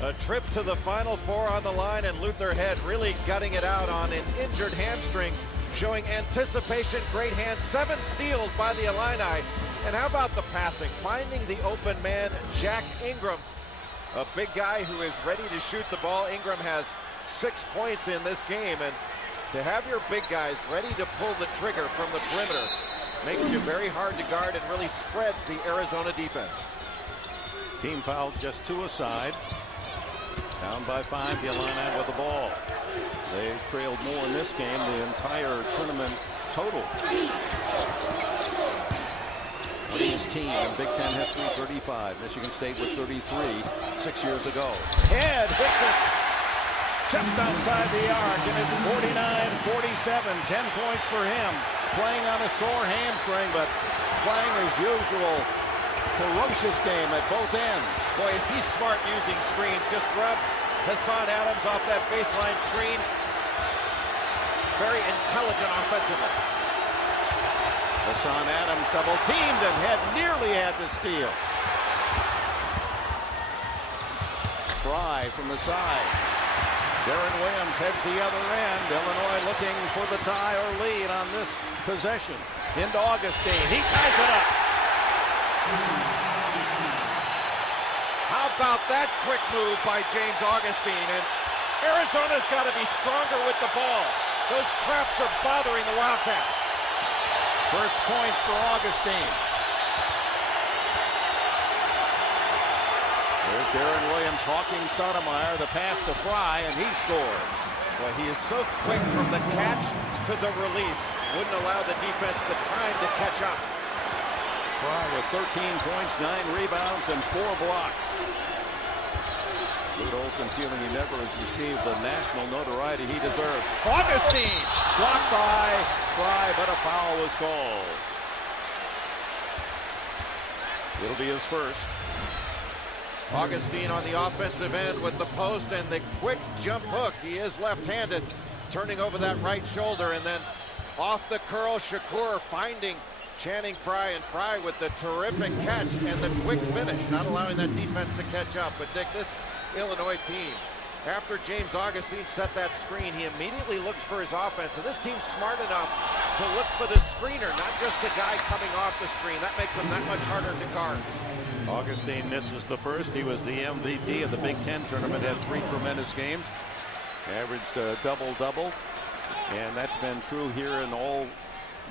A trip to the Final Four on the line, and Luther Head really gutting it out on an injured hamstring, showing anticipation, great hands, 7 steals by the Illini. And how about the passing? Finding the open man, Jack Ingram, a big guy who is ready to shoot the ball. Ingram has 6 points in this game, and to have your big guys ready to pull the trigger from the perimeter makes you very hard to guard and really spreads the Arizona defense. Team foul just 2 aside. Down by 5, the Illini with the ball. They trailed more in this game, the entire tournament total. Winningest team in Big Ten history, 35. Michigan State with 33 6 years ago. Head hits it just outside the arc, and it's 49-47. 10 points for him. Playing on a sore hamstring, but playing as usual. Ferocious game at both ends. Boy, is he smart using screens. Just rub Hassan Adams off that baseline screen. Very intelligent offensively. Hassan Adams double teamed and Head nearly had the steal. Fry from the side. Darren Williams heads the other end. Illinois looking for the tie or lead on this possession. Into Augustine. He ties it up. How about that quick move by James Augustine? And Arizona's got to be stronger with the ball. Those traps are bothering the Wildcats. First points for Augustine. There's Darren Williams hawking Stoudemire. The pass to Fry, and he scores. Well, he is so quick from the catch to the release. Wouldn't allow the defense the time to catch up. Fry with 13 points, 9 rebounds, and 4 blocks. Lute Olson feeling he never has received the national notoriety he deserves. Augustine Blocked by Fry, but a foul was called. It'll be his first. Augustine on the offensive end with the post and the quick jump hook. He is left-handed, turning over that right shoulder, and then off the curl, Shakur finding Channing Fry, and Fry with the terrific catch and the quick finish, not allowing that defense to catch up. But Dick, this Illinois team, after James Augustine set that screen, he immediately looks for his offense. And this team's smart enough to look for the screener, not just the guy coming off the screen. That makes them that much harder to guard. Augustine misses the first. He was the MVP of the Big Ten tournament, had 3 tremendous games, averaged a double-double, and that's been true here in all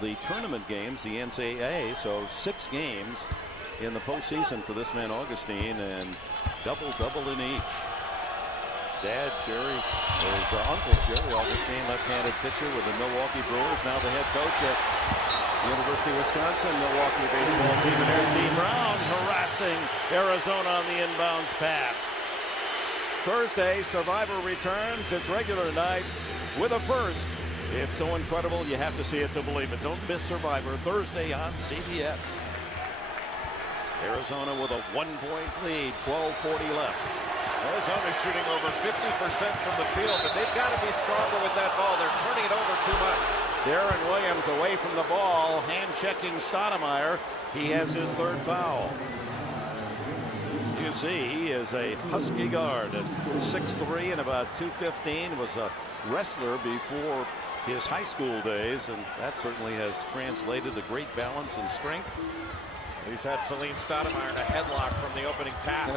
the tournament games, the NCAA. So 6 games in the postseason for this man Augustine, and double-double in each. Dad Jerry, his uncle Jerry Augustine, left-handed pitcher with the Milwaukee Brewers, now the head coach at the University of Wisconsin Milwaukee baseball team. And there's Dean Brown harassing Arizona on the inbounds pass. Thursday, Survivor returns. It's regular night with a first. It's so incredible, you have to see it to believe it. Don't miss Survivor, Thursday on CBS. Arizona with a 1-point lead, 12:40 left. Arizona's shooting over 50% from the field, but they've got to be stronger with that ball. They're turning it over too much. Darren Williams away from the ball, hand-checking Stoudemire. He has his third foul. You see, he is a husky guard at 6'3" and about 215. Was a wrestler before his high school days, and that certainly has translated to great balance and strength. He's had Salim Stoudemire in a headlock from the opening tap.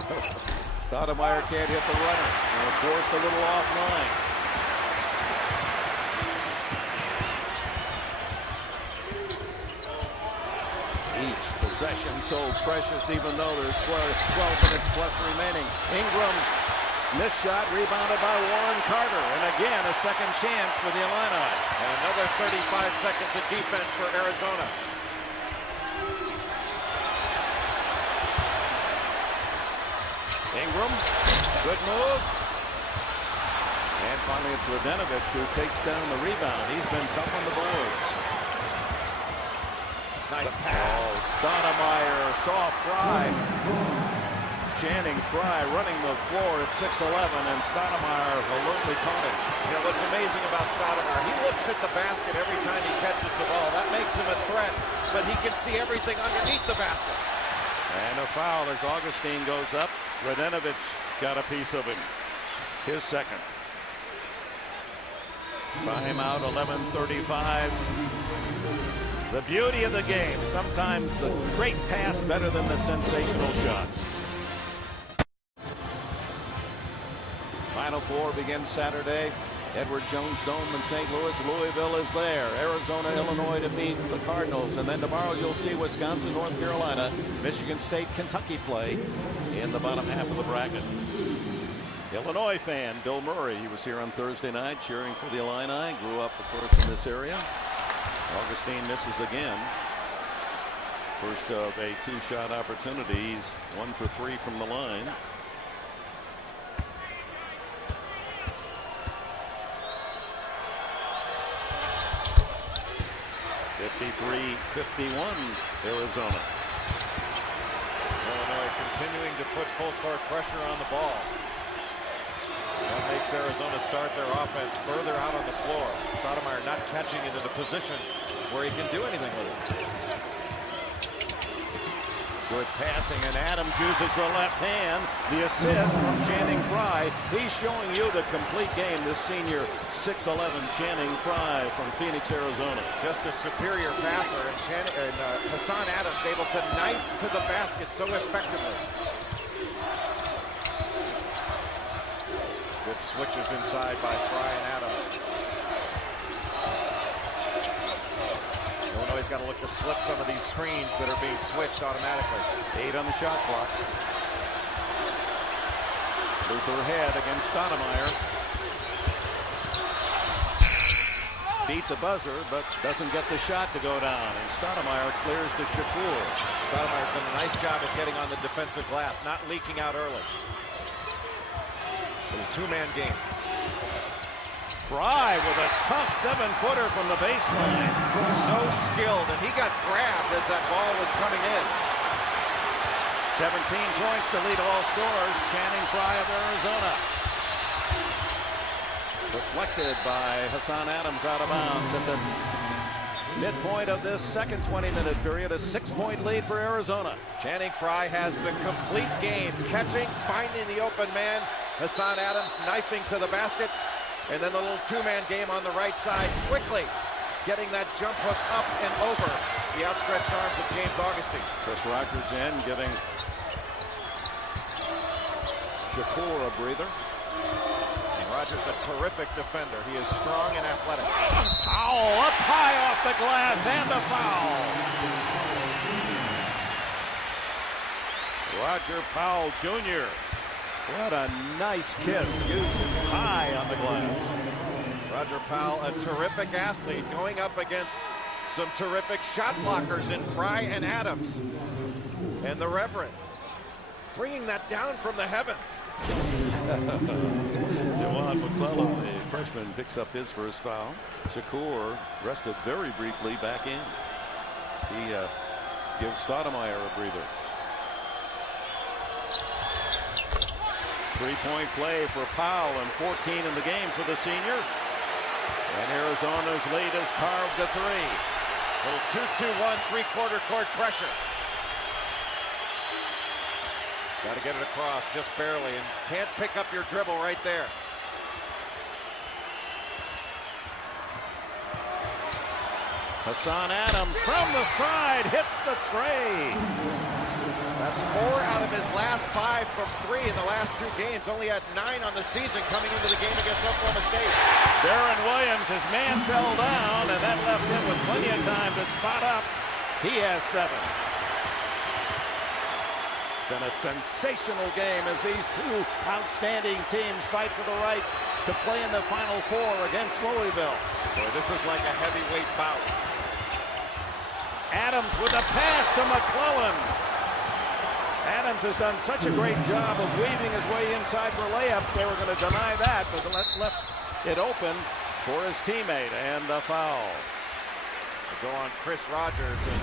Stoudemire can't hit the runner. And forced a little offline. Each possession so precious, even though there's 12 minutes plus remaining. Ingram's missed shot rebounded by Warren Carter. And again, a second chance for the Illini. And another 35 seconds of defense for Arizona. Ingram, good move. And finally it's Radenovich who takes down the rebound. He's been tough on the boards. Nice pass. Stoudemire saw Fry. Channing Frye running the floor at 6'11", and Stoudemire alertly caught it. You know what's amazing about Stoudemire? He looks at the basket every time he catches the ball. That makes him a threat, but he can see everything underneath the basket. And a foul as Augustine goes up. Radenovich got a piece of him. His second. Timeout, 11:35. The beauty of the game. Sometimes the great pass better than the sensational shot. Final four begins Saturday. Edward Jones Dome in St. Louis. Louisville is there. Arizona, Illinois to meet the Cardinals. And then tomorrow you'll see Wisconsin, North Carolina, Michigan State, Kentucky play in the bottom half of the bracket. Illinois fan Bill Murray, he was here on Thursday night cheering for the Illini. Grew up, of course, in this area. Augustine misses again. First of a two-shot opportunity. He's 1 for 3 from the line. (53-51) Arizona. Illinois continuing to put full court pressure on the ball. That makes Arizona start their offense further out on the floor. Stoudemire not catching into the position where he can do anything with it. Good passing, and Adams uses the left hand. The assist from Channing Frye. He's showing you the complete game, this senior 6'11" Channing Frye from Phoenix, Arizona. Just a superior passer, and Hassan Adams able to knife to the basket so effectively. Good switches inside by Frye and Adams. Illinois got to look to slip some of these screens that are being switched automatically. 8 on the shot clock. Luther head against Stoudemire. Beat the buzzer, but doesn't get the shot to go down. And Stoudemire clears to Shakur. Stoudemire's done a nice job of getting on the defensive glass, not leaking out early. A two-man game. Frye with a tough 7-footer from the baseline. So skilled, and he got grabbed as that ball was coming in. 17 points to lead all scorers. Channing Frye of Arizona. Deflected by Hassan Adams out of bounds at the midpoint of this second 20-minute period. A 6-point lead for Arizona. Channing Frye has the complete game. Catching, finding the open man. Hassan Adams knifing to the basket. And then the little two-man game on the right side, quickly getting that jump hook up and over the outstretched arms of James Augustine. Chris Rogers in, giving Shakur a breather. And Rogers a terrific defender. He is strong and athletic. Powell up high off the glass and a foul. Roger Powell Jr. What a nice kiss, used high on the glass. Roger Powell, a terrific athlete, going up against some terrific shot blockers in Frye and Adams. And the Reverend bringing that down from the heavens. Jawan McClellan, the freshman, picks up his first foul. Shakur rested very briefly back in. He gives Stoudemire a breather. Three-point play for Powell and 14 in the game for the senior. And Arizona's lead is carved to 3. Little 2-2-1 three-quarter court pressure. Got to get it across just barely, and can't pick up your dribble right there. Hassan Adams from the side hits the tray. That's 4 out of his last 5 from 3 in the last 2 games. Only had 9 on the season coming into the game against Oklahoma State. Darren Williams, his man fell down, and that left him with plenty of time to spot up. He has 7. Been a sensational game as these two outstanding teams fight for the right to play in the Final Four against Louisville. Boy, this is like a heavyweight bout. Adams with a pass to McClellan. Adams has done such a great job of weaving his way inside for layups. They were going to deny that, but left it open for his teammate, and a foul. They go on Chris Rogers, and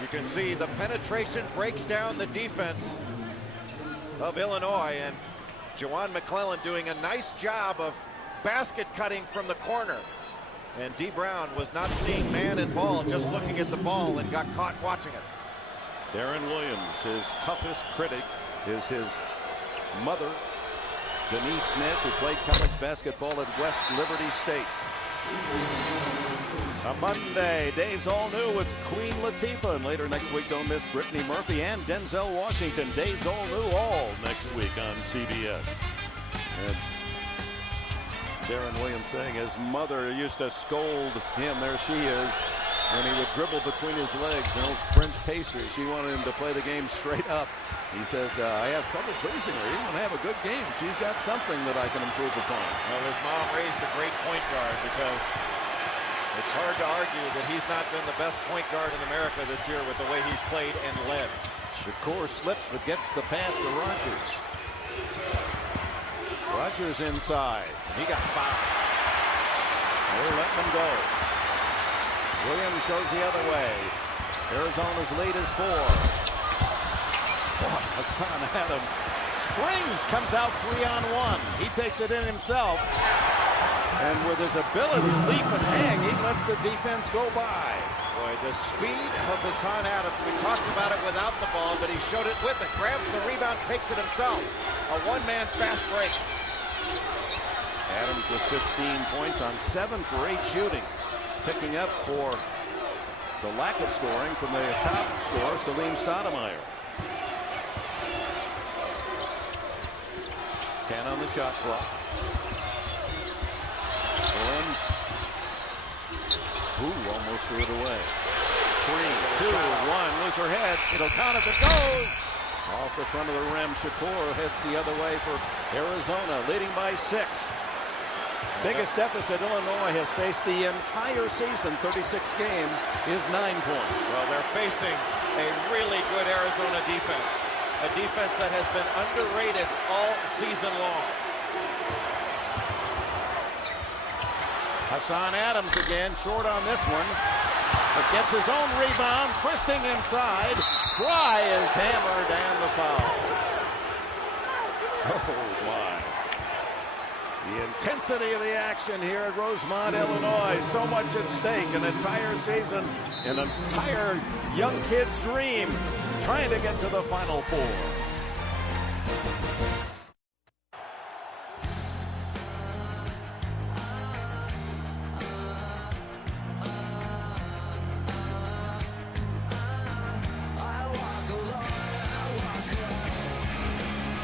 you can see the penetration breaks down the defense of Illinois, and Juwan McClellan doing a nice job of basket cutting from the corner. And D. Brown was not seeing man and ball, just looking at the ball, and got caught watching it. Darren Williams, his toughest critic is his mother, Denise Smith, who played college basketball at West Liberty State. A Monday, Dave's All New with Queen Latifah, and later next week don't miss Brittany Murphy and Denzel Washington. Dave's All New all next week on CBS. And Darren Williams saying his mother used to scold him. There she is. And he would dribble between his legs, you know, French pastry. She wanted him to play the game straight up. He says, I have trouble pleasing her. Even when I have a good game, she's got something that I can improve upon. Well, his mom raised a great point guard, because it's hard to argue that he's not been the best point guard in America this year with the way he's played and led. Shakur slips but gets the pass to Rogers. Rogers inside. He got fouled. They're letting him go. Williams goes the other way. Arizona's lead is 4. Hassan Adams springs, comes out 3-on-1. He takes it in himself. And with his ability to leap and hang, he lets the defense go by. Boy, the speed of Hassan Adams. We talked about it without the ball, but he showed it with it. Grabs the rebound, takes it himself. A one-man fast break. Adams with 15 points on 7 for 8 shooting. Picking up for the lack of scoring from the top scorer, Salim Stoudemire. 10 on the shot clock. Williams. Ooh, almost threw it away. 3, 2, 1. Luther head. It'll count if it goes. Off the front of the rim. Shakur heads the other way for Arizona, leading by 6. Biggest deficit Illinois has faced the entire season, 36 games, is 9 points. Well, they're facing a really good Arizona defense. A defense that has been underrated all season long. Hassan Adams again, short on this one, but gets his own rebound, twisting inside. Fry is hammered and the foul. Oh, my. The intensity of the action here at Rosemont, Illinois. So much at stake. An entire season, an entire young kid's dream, trying to get to the Final Four.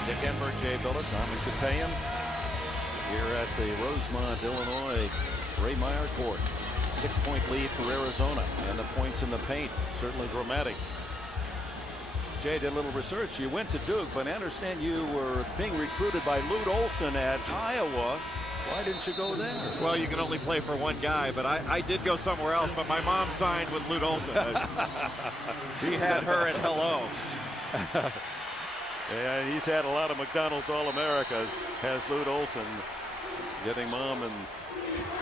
Dick Ember, Jay Billis, I'm in Catayan. Here at the Rosemont, Illinois, Ray Meyer Court. 6-point lead for Arizona, and the points in the paint certainly dramatic. Jay did a little research. You went to Duke, but I understand you were being recruited by Lute Olson at Iowa. Why didn't you go there? Well, you can only play for one guy, but I did go somewhere else, but my mom signed with Lute Olson. He had her at hello. Yeah, he's had a lot of McDonald's All-Americas, has Lute Olson, getting mom in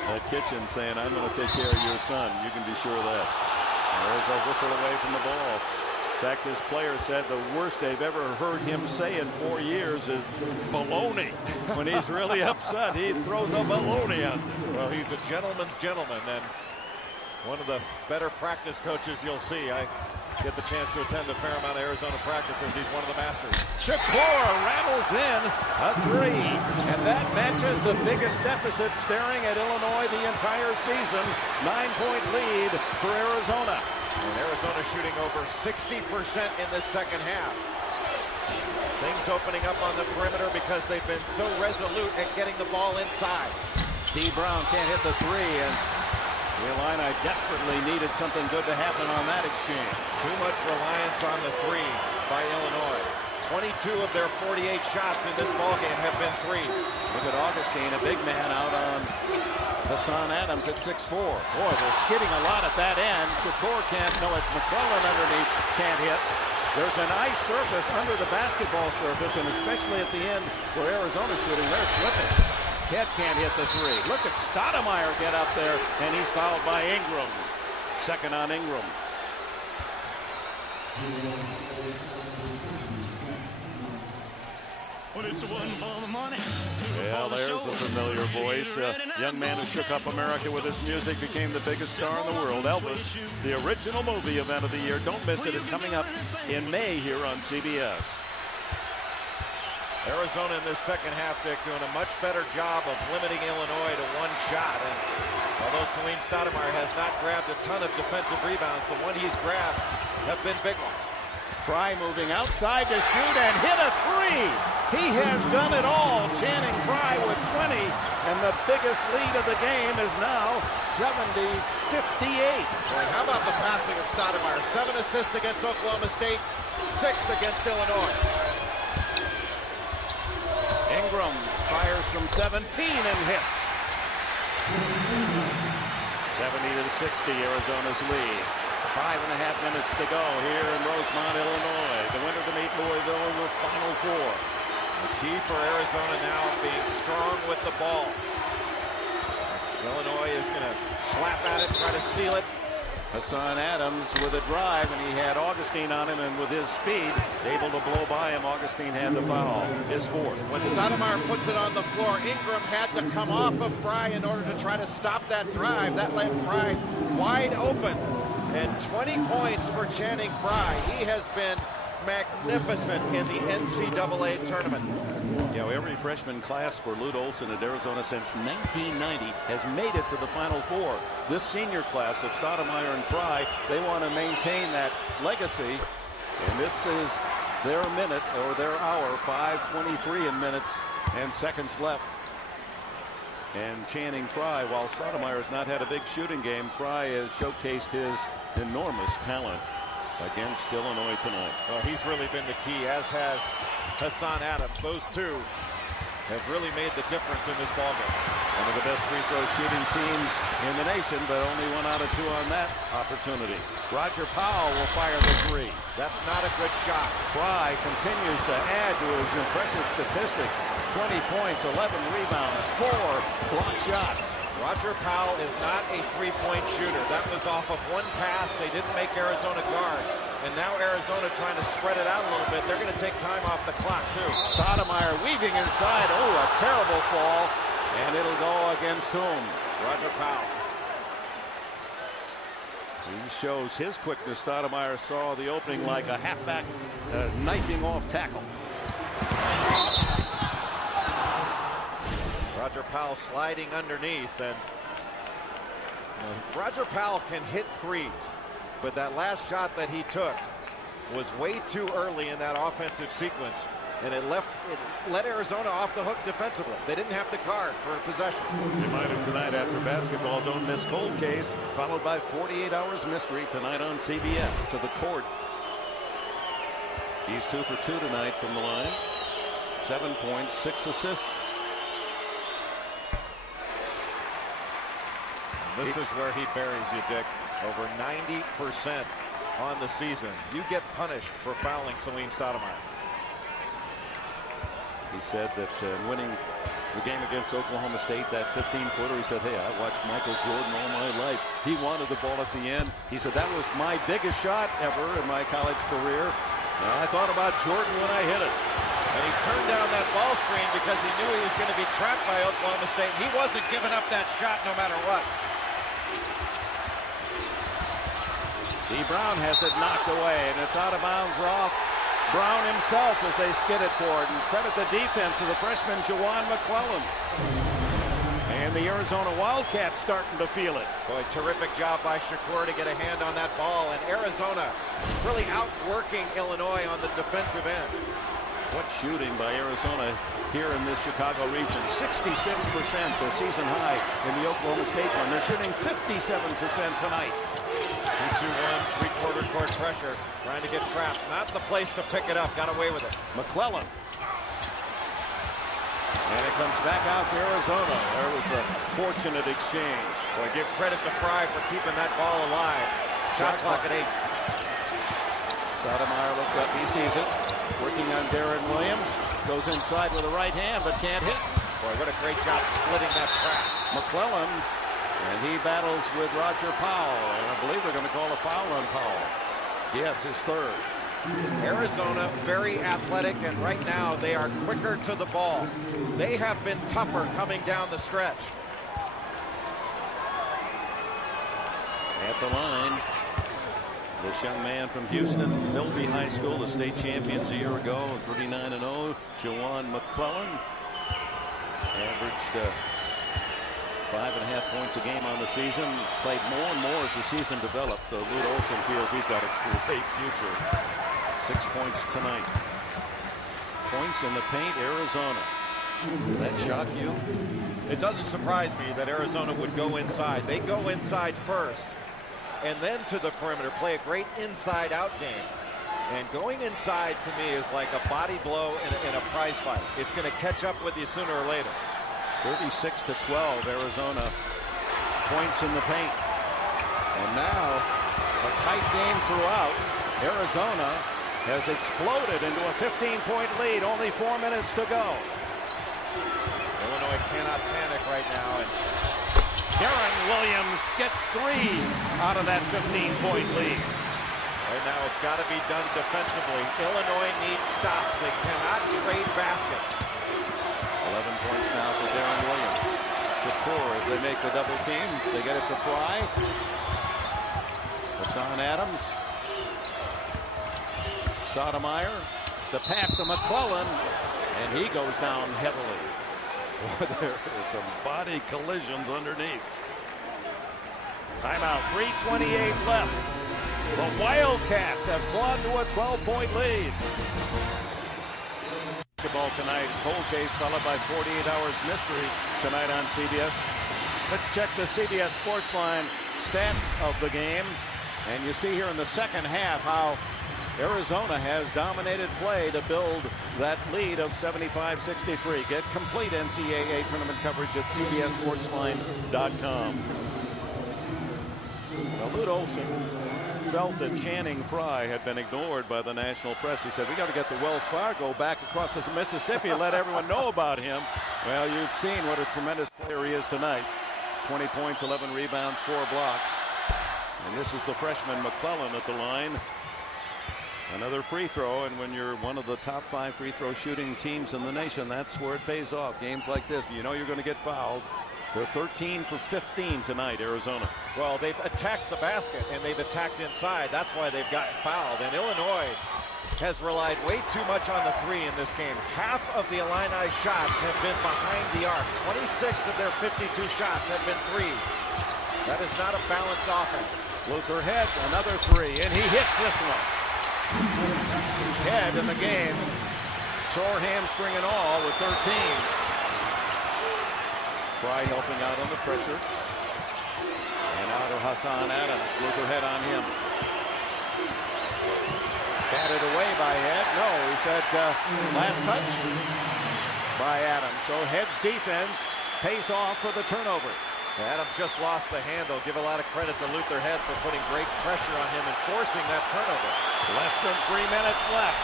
that kitchen saying, I'm going to take care of your son. You can be sure of that. There's a whistle away from the ball. In fact, this player said the worst they've ever heard him say in 4 years is baloney. When he's really upset, he throws a baloney out there. Well, he's a gentleman's gentleman, and one of the better practice coaches you'll see. I get the chance to attend a fair amount of Arizona practices. He's one of the masters. Shakur rattles in a 3, and that matches the biggest deficit staring at Illinois the entire season. 9-point lead for Arizona. And Arizona shooting over 60% in the second half. Things opening up on the perimeter because they've been so resolute at getting the ball inside. D. Brown can't hit the 3, and the Illini desperately needed something good to happen on that exchange. Too much reliance on the 3 by Illinois. 22 of their 48 shots in this ballgame have been threes. Look at Augustine, a big man out on Hassan Adams at 6'4". Boy, they're skidding a lot at that end. Shakur can't. No, it's McClellan underneath. Can't hit. There's an ice surface under the basketball surface, and especially at the end where Arizona's shooting, they're slipping. Head can't hit the 3. Look at Stoudemire get up there, and he's fouled by Ingram. Second on Ingram. Well, there's a familiar voice. Young man who shook up America with his music, became the biggest star in the world. Elvis, the original movie event of the year. Don't miss it. It's coming up in May here on CBS. Arizona in this second half, Dick, doing a much better job of limiting Illinois to 1 shot. And although Salim Stoudemire has not grabbed a ton of defensive rebounds, the one he's grabbed have been big ones. Fry moving outside to shoot and hit a 3. He has done it all. Channing Fry with 20, and the biggest lead of the game is now 70-58. And how about the passing of Stoudemire? 7 assists against Oklahoma State, 6 against Illinois. Ingram fires from 17 and hits. 70-60, Arizona's lead. 5.5 minutes to go here in Rosemont, Illinois. The winner to meet Louisville in the Final Four. The key for Arizona now being strong with the ball. Illinois is going to slap at it, try to steal it. Hassan Adams with a drive, and he had Augustine on him, and with his speed, able to blow by him. Augustine had the foul, his 4th. When Stoudemire puts it on the floor, Ingram had to come off of Fry in order to try to stop that drive. That left Fry wide open. And 20 points for Channing Fry. He has been magnificent in the NCAA tournament. You know, every freshman class for Lute Olson at Arizona since 1990 has made it to the Final Four. This senior class of Stoudemire and Fry, they want to maintain that legacy. And this is their minute, or their hour, 5:23 in minutes and seconds left. And Channing Fry, while Stoudemire has not had a big shooting game, Fry has showcased his enormous talent against Illinois tonight. Well, he's really been the key, as has Hassan Adams. Those two have really made the difference in this ballgame. One of the best free throw shooting teams in the nation, but only 1 out of 2 on that opportunity. Roger Powell will fire the 3. That's not a good shot. Fry continues to add to his impressive statistics. 20 points, 11 rebounds, 4 block shots. Roger Powell is not a three-point shooter. That was off of 1 pass. They didn't make Arizona guard. And now Arizona trying to spread it out a little bit. They're going to take time off the clock, too. Stoudemire weaving inside. Oh, a terrible fall. And it'll go against whom? Roger Powell. He shows his quickness. Stoudemire saw the opening like a halfback knifing off tackle. Roger Powell sliding underneath, and Roger Powell can hit threes, but that last shot that he took was way too early in that offensive sequence, and it let Arizona off the hook defensively. They didn't have to guard for a possession. Reminder tonight after basketball, don't miss Cold Case, followed by 48 Hours Mystery tonight on CBS. To the court. He's 2 for 2 tonight from the line. 7 points, 6 assists. This is where he buries you, Dick. Over 90% on the season. You get punished for fouling Salim Stoudemire. He said that winning the game against Oklahoma State, that 15-footer. He said, hey, I watched Michael Jordan all my life. He wanted the ball at the end. He said, that was my biggest shot ever in my college career. And I thought about Jordan when I hit it. And he turned down that ball screen because he knew he was going to be trapped by Oklahoma State. He wasn't giving up that shot no matter what. D. Brown has it knocked away, and it's out of bounds off Brown himself as they skid it for it. And credit the defense of the freshman Juwan McClellan. And the Arizona Wildcats starting to feel it. Boy, terrific job by Shakur to get a hand on that ball. And Arizona really outworking Illinois on the defensive end. What shooting by Arizona here in this Chicago region. 66%, their season high in the Oklahoma State one. They're shooting 57% tonight. 2-2-1, three-quarter court pressure, trying to get traps. Not the place to pick it up. Got away with it. McClellan. And it comes back out to Arizona. There was a fortunate exchange. Boy, give credit to Fry for keeping that ball alive. Shot clock at 8. Sotomayor looked up. He sees it. Working on Darren Williams. Goes inside with a right hand, but can't hit. Boy, what a great job splitting that trap. McClellan. And he battles with Roger Powell. And I believe they're going to call a foul on Powell. Yes, his third. Arizona very athletic, and right now they are quicker to the ball. They have been tougher coming down the stretch. At the line, this young man from Houston, Milby High School, the state champions a year ago, 39-0. Juwan McClellan averaged 5.5 points a game on the season. Played more and more as the season developed. Lute Olson feels he's got a great future. 6 points tonight. Points in the paint, Arizona. Did that shock you? It doesn't surprise me that Arizona would go inside. They go inside first and then to the perimeter, play a great inside-out game. And going inside to me is like a body blow in a prize fight. It's going to catch up with you sooner or later. 36-12, Arizona. Points in the paint. And now a tight game throughout. Arizona has exploded into a 15-point lead. Only 4 minutes to go. Illinois cannot panic right now. And Darren Williams gets 3 out of that 15-point lead. Right now it's got to be done defensively. Illinois needs stops. They cannot trade baskets. 11 points now for Darren Williams. Shakur as they make the double team. They get it to Fry. Hassan Adams. Sotomayor. The pass to McClellan. And he goes down heavily. There is some body collisions underneath. Timeout. 3:28 left. The Wildcats have clawed to a 12-point lead. Basketball tonight. Cold case followed by 48 hours mystery tonight on CBS. Let's check the CBS Sportsline stats of the game. And you see here in the second half how Arizona has dominated play to build that lead of 75-63. Get complete NCAA tournament coverage at CBSSportsline.com. Now, Lute Olson felt that Channing Frye had been ignored by the national press. He said, we got to get the Wells Fargo back across the Mississippi and let everyone know about him. Well, you've seen what a tremendous player he is tonight. 20 points, 11 rebounds, 4 blocks. And this is the freshman McClellan at the line. Another free throw, and when you're one of the top 5 free throw shooting teams in the nation, that's where it pays off. Games like this, you know you're going to get fouled. They're 13 for 15 tonight, Arizona. Well, they've attacked the basket, and they've attacked inside. That's why they've gotten fouled. And Illinois has relied way too much on the 3 in this game. Half of the Illini shots have been behind the arc. 26 of their 52 shots have been threes. That is not a balanced offense. Luther heads, another 3, and he hits this one. Head in the game. Sore hamstring and all with 13. Fry helping out on the pressure. And out of Hassan Adams. Luther head on him. Batted away by Head. No, he said last touch by Adams. So Head's defense pays off for the turnover. Adams just lost the handle. Give a lot of credit to Luther Head for putting great pressure on him and forcing that turnover. Less than 3 minutes left.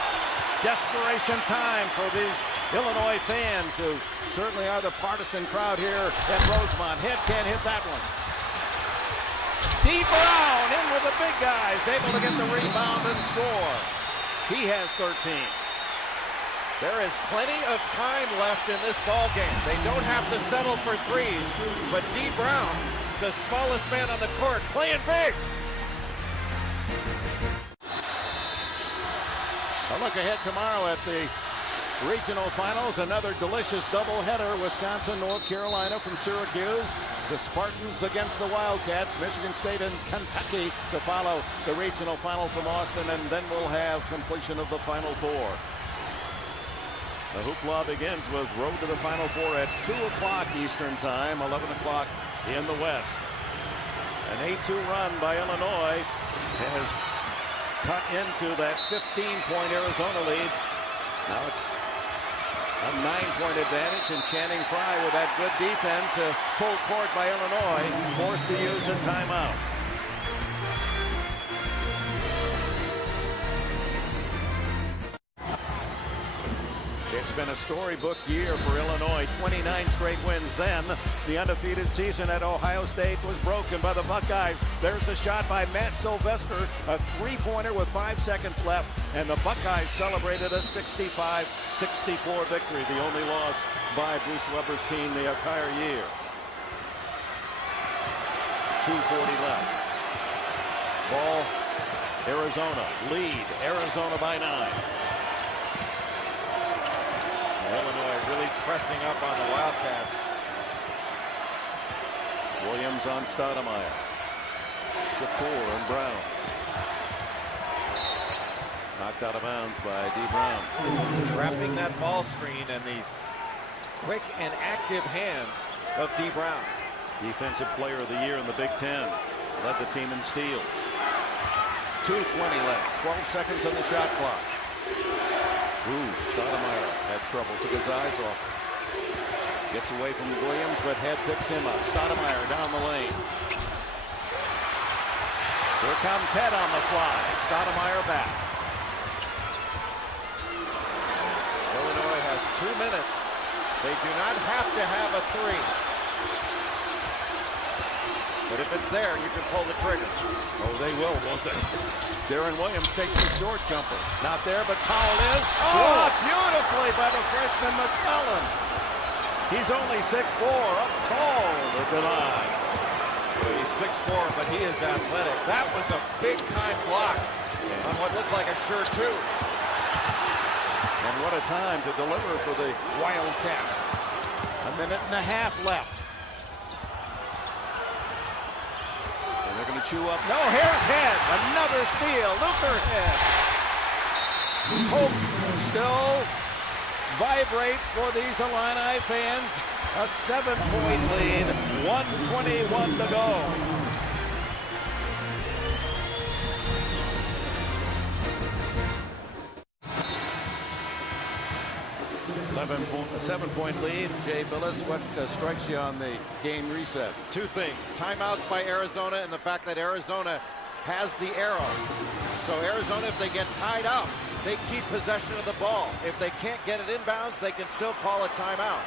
Desperation time for these Illinois fans who certainly are the partisan crowd here at Rosemont. Head can't hit that one. D. Brown in with the big guys, able to get the rebound and score. He has 13. There is plenty of time left in this ball game. They don't have to settle for threes, but D. Brown, the smallest man on the court, playing big. A look ahead tomorrow at the regional finals. Another delicious doubleheader. Wisconsin, North Carolina from Syracuse. The Spartans against the Wildcats. Michigan State and Kentucky to follow the regional final from Austin. And then we'll have completion of the Final Four. The hoopla begins with Road to the Final Four at 2 o'clock Eastern Time, 11 o'clock in the West. An 8-2 run by Illinois has cut into that 15-point Arizona lead. Now it's a 9-point advantage, and Channing Frye with that good defense, full court by Illinois, forced to use a timeout. It's been a storybook year for Illinois. 29 straight wins. Then the undefeated season at Ohio State was broken by the Buckeyes. There's a shot by Matt Sylvester, a three-pointer with 5 seconds left, and the Buckeyes celebrated a 65-64 victory, the only loss by Bruce Weber's team the entire year. 2:40 left. Ball, Arizona lead. Arizona by 9. Illinois really pressing up on the Wildcats. Williams on Stoudemire. Shakur and Brown. Knocked out of bounds by D. Brown. Trapping that ball screen and the quick and active hands of D. Brown. Defensive player of the year in the Big Ten. Led the team in steals. 2:20 left. 12 seconds on the shot clock. Ooh, Stoudemire had trouble, took his eyes off. Gets away from Williams, but Head picks him up. Stoudemire down the lane. Here comes Head on the fly. Stoudemire back. Illinois has 2 minutes. They do not have to have a three. But if it's there, you can pull the trigger. Oh, they will, won't they? Darren Williams takes the short jumper. Not there, but Powell is. Oh, beautifully by the freshman McClellan. He's only 6'4", up tall to deny. Well, he's 6'4", but he is athletic. That was a big-time block on what looked like a sure two. And what a time to deliver for the Wildcats. A minute and a half left. They're going to chew up. No, here's Head. Another steal. Luther Head. Hope still vibrates for these Illini fans. A 7-point lead. 1:21 to go. 7-point lead. Jay Billis, what strikes you on the game reset? 2 things. Timeouts by Arizona and the fact that Arizona has the arrow. So Arizona, if they get tied up, they keep possession of the ball. If they can't get it inbounds, they can still call a timeout.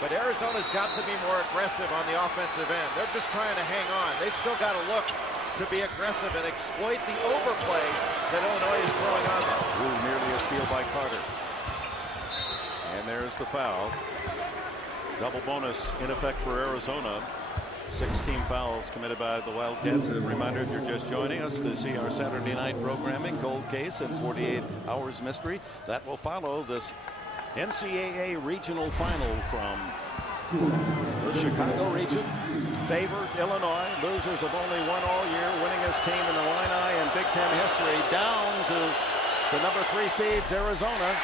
But Arizona's got to be more aggressive on the offensive end. They're just trying to hang on. They've still got to look to be aggressive and exploit the overplay that Illinois is throwing on them. Ooh, nearly a steal by Carter. And there's the foul. Double bonus in effect for Arizona. 16 fouls committed by the Wildcats. A reminder, if you're just joining us, to see our Saturday night programming, Cold Case and 48 Hours Mystery. That will follow this NCAA regional final from the Chicago region. Favored Illinois, losers have only won all year, winningest team in Illini and Big Ten history, down to the number 3 seeds, Arizona.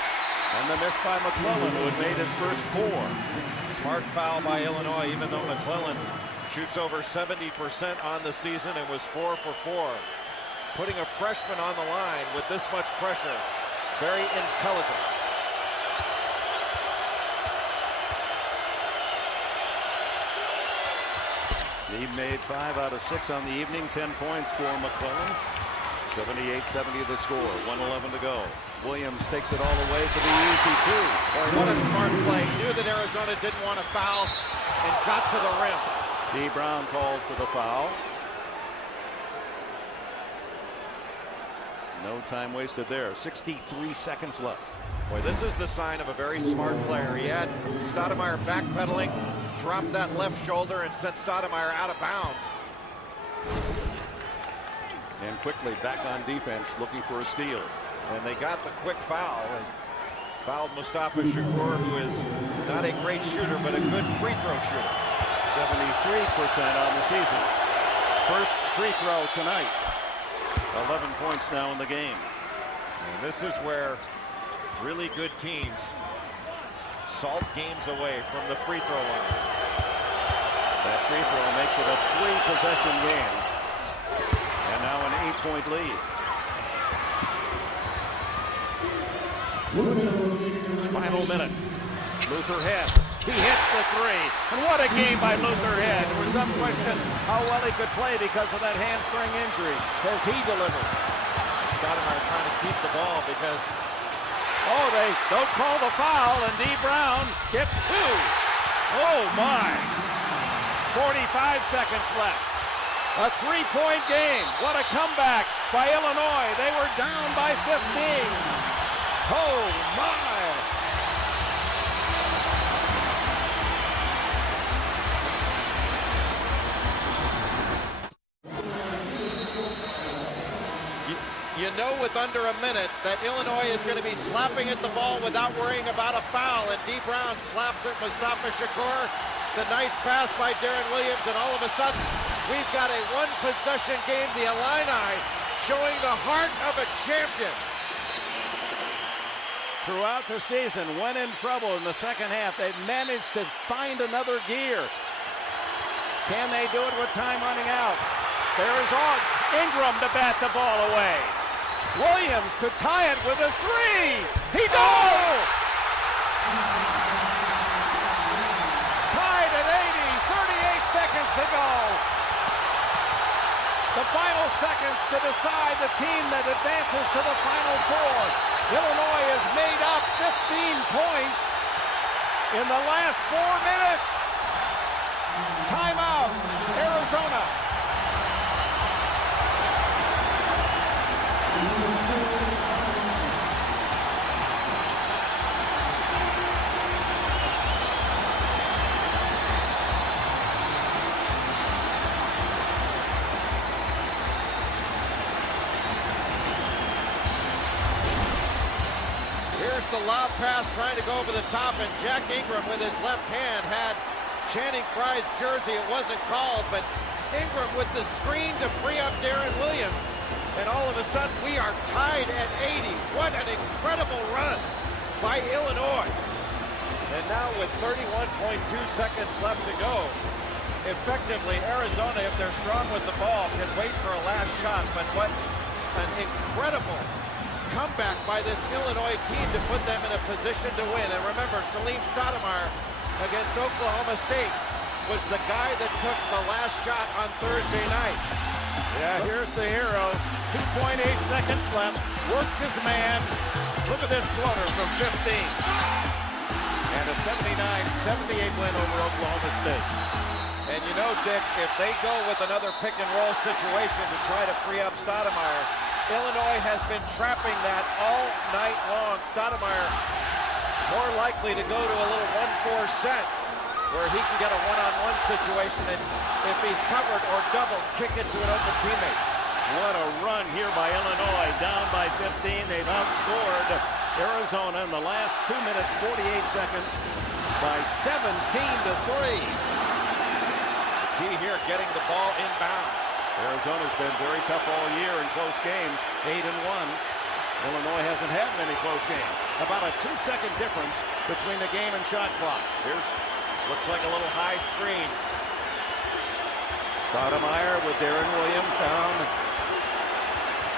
And the miss by McClellan, who had made his first 4. Smart foul by Illinois, even though McClellan shoots over 70% on the season and was 4 for 4. Putting a freshman on the line with this much pressure, very intelligent. He made 5 out of 6 on the evening, 10 points for McClellan. 78-70 the score. 1:11 to go. Williams takes it all the way for the easy two. Boy, what a smart play. Knew that Arizona didn't want to foul and got to the rim. D. Brown called for the foul. No time wasted there. 63 seconds left. Boy, this is the sign of a very smart player. He had Stoudemire backpedaling, dropped that left shoulder, and sent Stoudemire out of bounds. And quickly back on defense, looking for a steal. And they got the quick foul. They fouled Mustafa Shakur, who is not a great shooter, but a good free throw shooter. 73% on the season. First free throw tonight. 11 points now in the game. And this is where really good teams salt games away from the free throw line. That free throw makes it a 3-possession game. And now an 8-point lead. Final minute. Luther Head. He hits the three. And what a game by Luther Head. There was some question how well he could play because of that hamstring injury. Has he delivered? Stoudemire trying to keep the ball because they don't call the foul, and D. Brown gets two. Oh my. 45 seconds left. A 3-point game. What a comeback by Illinois. They were down by 15. Oh my. You know with under a minute that Illinois is going to be slapping at the ball without worrying about a foul, and D. Brown slaps at Mustafa Shakur. The nice pass by Darren Williams, and all of a sudden we've got a one-possession game. The Illini showing the heart of a champion. Throughout the season, when in trouble in the second half, they've managed to find another gear. Can they do it with time running out? There's Ingram to bat the ball away. Williams could tie it with a three. He does! Tied at 80, 38 seconds to go. The final seconds to decide the team that advances to the Final Four. Illinois has made up 15 points in the last 4 minutes. Timeout, Arizona. Here's the lob pass trying to go over the top, and Jack Ingram with his left hand had Channing Frye's jersey. It wasn't called, but Ingram with the screen to free up Darren Williams. And all of a sudden, we are tied at 80. What an incredible run by Illinois. And now with 31.2 seconds left to go, effectively, Arizona, if they're strong with the ball, can wait for a last shot. But what an incredible comeback by this Illinois team to put them in a position to win. And remember, Salim Stoudemire against Oklahoma State was the guy that took the last shot on Thursday night. Yeah, here's the hero. 2.8 seconds left. Worked his man. Look at this floater from 15. And a 79-78 win over Oklahoma State. And you know, Dick, if they go with another pick and roll situation to try to free up Stoudemire, Illinois has been trapping that all night long. Stoudemire more likely to go to a little 1-4 set where he can get a one-on-one situation, and if he's covered or doubled, kick it to an open teammate. What a run here by Illinois. Down by 15. They've outscored Arizona in the last 2 minutes, 48 seconds by 17-3. The key here, getting the ball inbounds. Arizona's been very tough all year in close games, 8-1. Illinois hasn't had many close games. About a 2-second difference between the game and shot clock. Here's, looks like a little high screen. Stoudemire with Darren Williams down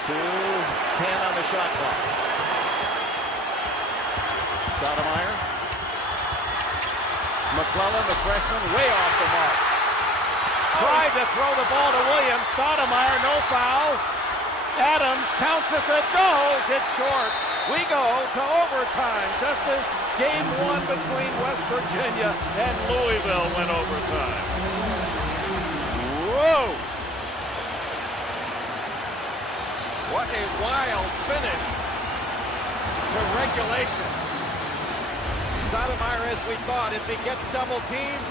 to 10 on the shot clock. Stoudemire. McClellan, the freshman, way off the mark. Tried to throw the ball to Williams. Stoudemire, no foul. Adams counts as it goes. It's short. We go to overtime, just as game one between West Virginia and Louisville went overtime. Whoa! What a wild finish to regulation. Stoudemire, as we thought, if he gets double teamed,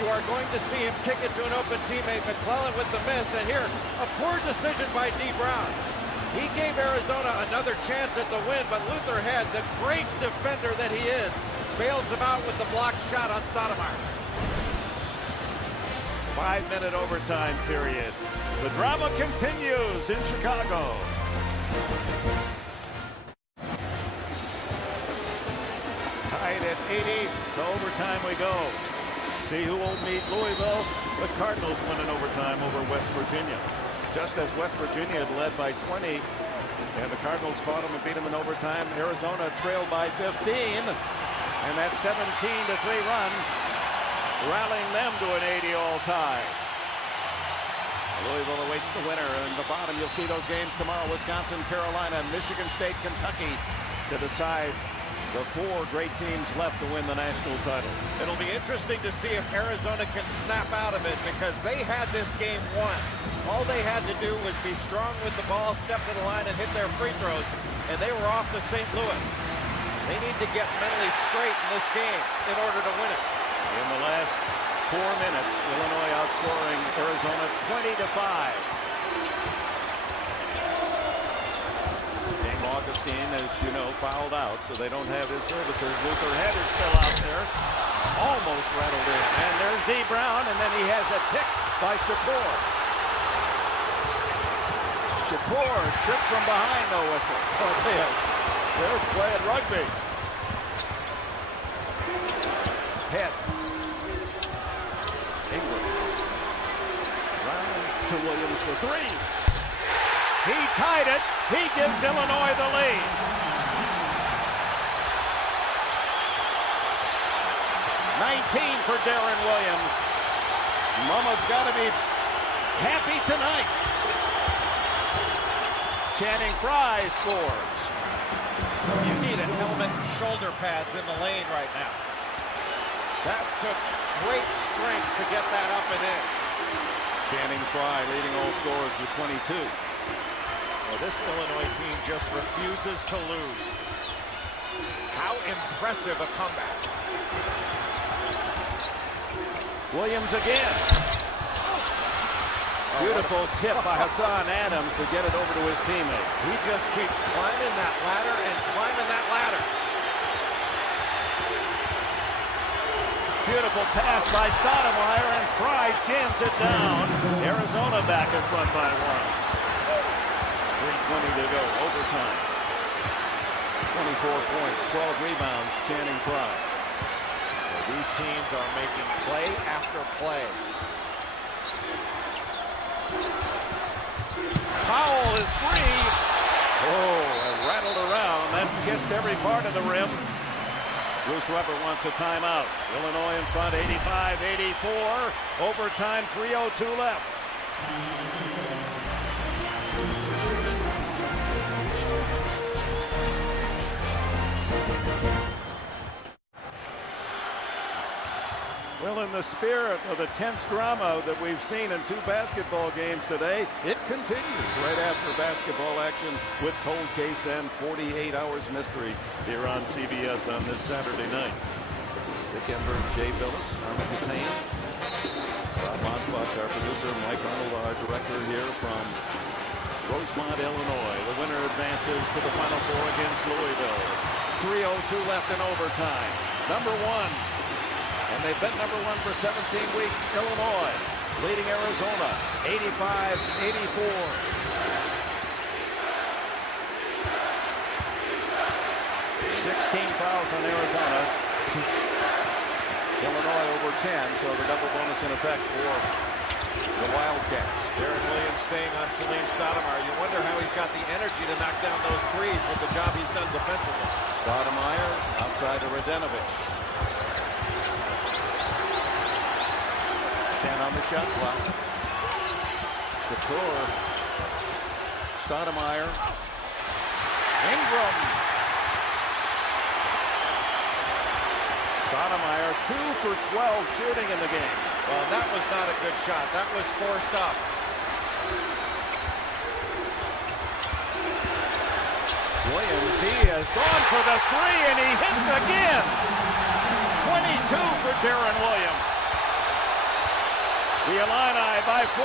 you are going to see him kick it to an open teammate. McClellan with the miss, and here, a poor decision by D. Brown. He gave Arizona another chance at the win, but Luther Head, the great defender that he is, bails him out with the blocked shot on Stoudemire. 5-minute overtime period. The drama continues in Chicago. Tied at 80. To overtime we go. See who will meet Louisville. The Cardinals win in overtime over West Virginia. Just as West Virginia had led by 20, and the Cardinals caught them and beat them in overtime, Arizona trailed by 15, and that 17-3 run rallying them to an 80-all tie. Louisville awaits the winner. In the bottom, you'll see those games tomorrow: Wisconsin, Carolina, Michigan State, Kentucky, to decide the 4 great teams left to win the national title. It'll be interesting to see if Arizona can snap out of it, because they had this game won. All they had to do was be strong with the ball, step to the line, and hit their free throws, and they were off to St. Louis. They need to get mentally straight in this game in order to win it. In the last 4 minutes, Illinois outscoring Arizona 20-5. Augustine, as you know, fouled out, so they don't have his services. Luther Head is still out there, almost rattled in. And there's D. Brown, and then he has a pick by Shakur. Shakur tripped from behind, no whistle. Oh, they're playing rugby. Head. England. Round to Williams for 3. He tied it. He gives Illinois the lead. $19 for Darren Williams. Mama's got to be happy tonight. Channing Frye scores. You need a helmet and shoulder pads in the lane right now. That took great strength to get that up and in. Channing Frye leading all scorers with 22. Well, this Illinois team just refuses to lose. How impressive a comeback. Williams again. Beautiful tip by Hassan Adams to get it over to his teammate. He just keeps climbing that ladder and climbing that ladder. Beautiful pass by Stoudemire, and Frye chins it down. Arizona back in front by 1. 3:20 to go, overtime. 24 points, 12 rebounds, Channing Frye. Well, these teams are making play after play. Powell is free. Oh, and rattled around. That kissed every part of the rim. Bruce Weber wants a timeout. Illinois in front, 85-84. Overtime, 3:02 left. Well, in the spirit of the tense drama that we've seen in 2 basketball games today, it continues right after basketball action with Cold Case and 48 Hours Mystery here on CBS on this Saturday night. Dick Ember, Jay Billis, Armin Catane, Rob Mosbach, our producer, Mike Arnold, our director here from Rosemont, Illinois. The winner advances to the Final Four against Louisville. 3:02 left in overtime. Number 1. And they've been number 1 for 17 weeks. Illinois leading Arizona 85-84. 16 fouls on Arizona. Illinois over 10, so the double bonus in effect for the Wildcats. Darren Williams staying on Salim Stoudemire. You wonder how he's got the energy to knock down those threes with the job he's done defensively. Stoudemire outside to Radenovich. 10 on the shot clock. Shakur Stoudemire. Ingram. Stoudemire 2 for 12 shooting in the game. Well, that was not a good shot. That was forced up. Williams, he has gone for the three, and he hits again. 22 for Darren Williams. The Illini by 4.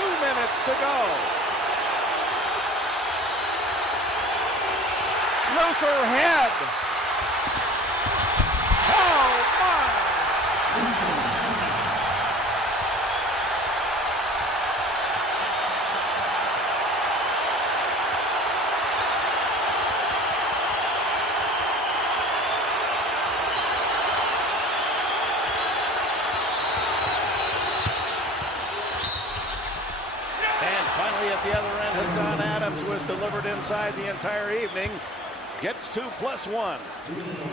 2 minutes to go. Luther head. Oh, my. Finally, at the other end, Hassan Adams was delivered inside the entire evening. Gets 2 + 1.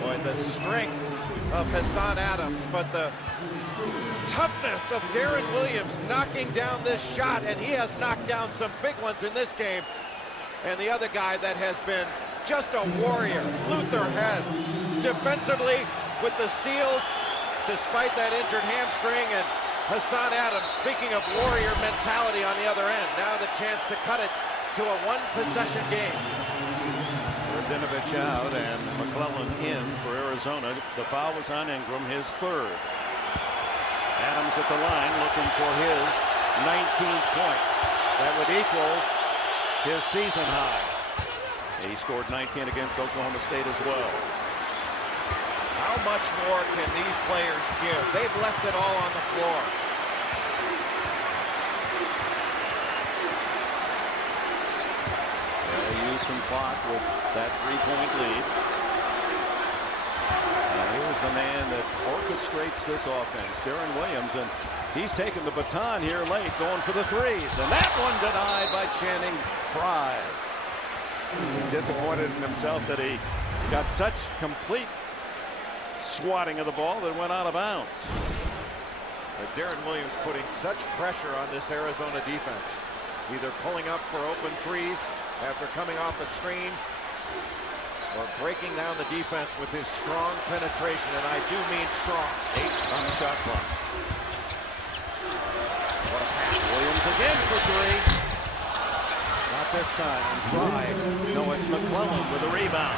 Boy, the strength of Hassan Adams, but the toughness of Darren Williams knocking down this shot, and he has knocked down some big ones in this game. And the other guy that has been just a warrior, Luther Head, defensively with the steals, despite that injured hamstring, and Hassan Adams, speaking of warrior mentality on the other end, now the chance to cut it to a 1-possession game. Radinovich out and McClellan in for Arizona. The foul was on Ingram, his 3rd. Adams at the line looking for his 19th point. That would equal his season high. He scored 19 against Oklahoma State as well. How much more can these players give? They've left it all on the floor. They use some clock with that 3-point lead. Here's the man that orchestrates this offense, Darren Williams, and he's taking the baton here late, going for the threes, and that one denied by Channing Frye. Disappointed in himself that he got such complete swatting of the ball that went out of bounds. Darren Williams putting such pressure on this Arizona defense, either pulling up for open threes after coming off a screen or breaking down the defense with his strong penetration, and I do mean strong. 8 on the shot clock. What a pass. Williams again for 3. Not this time. And Frye. No, it's McClellan with a rebound.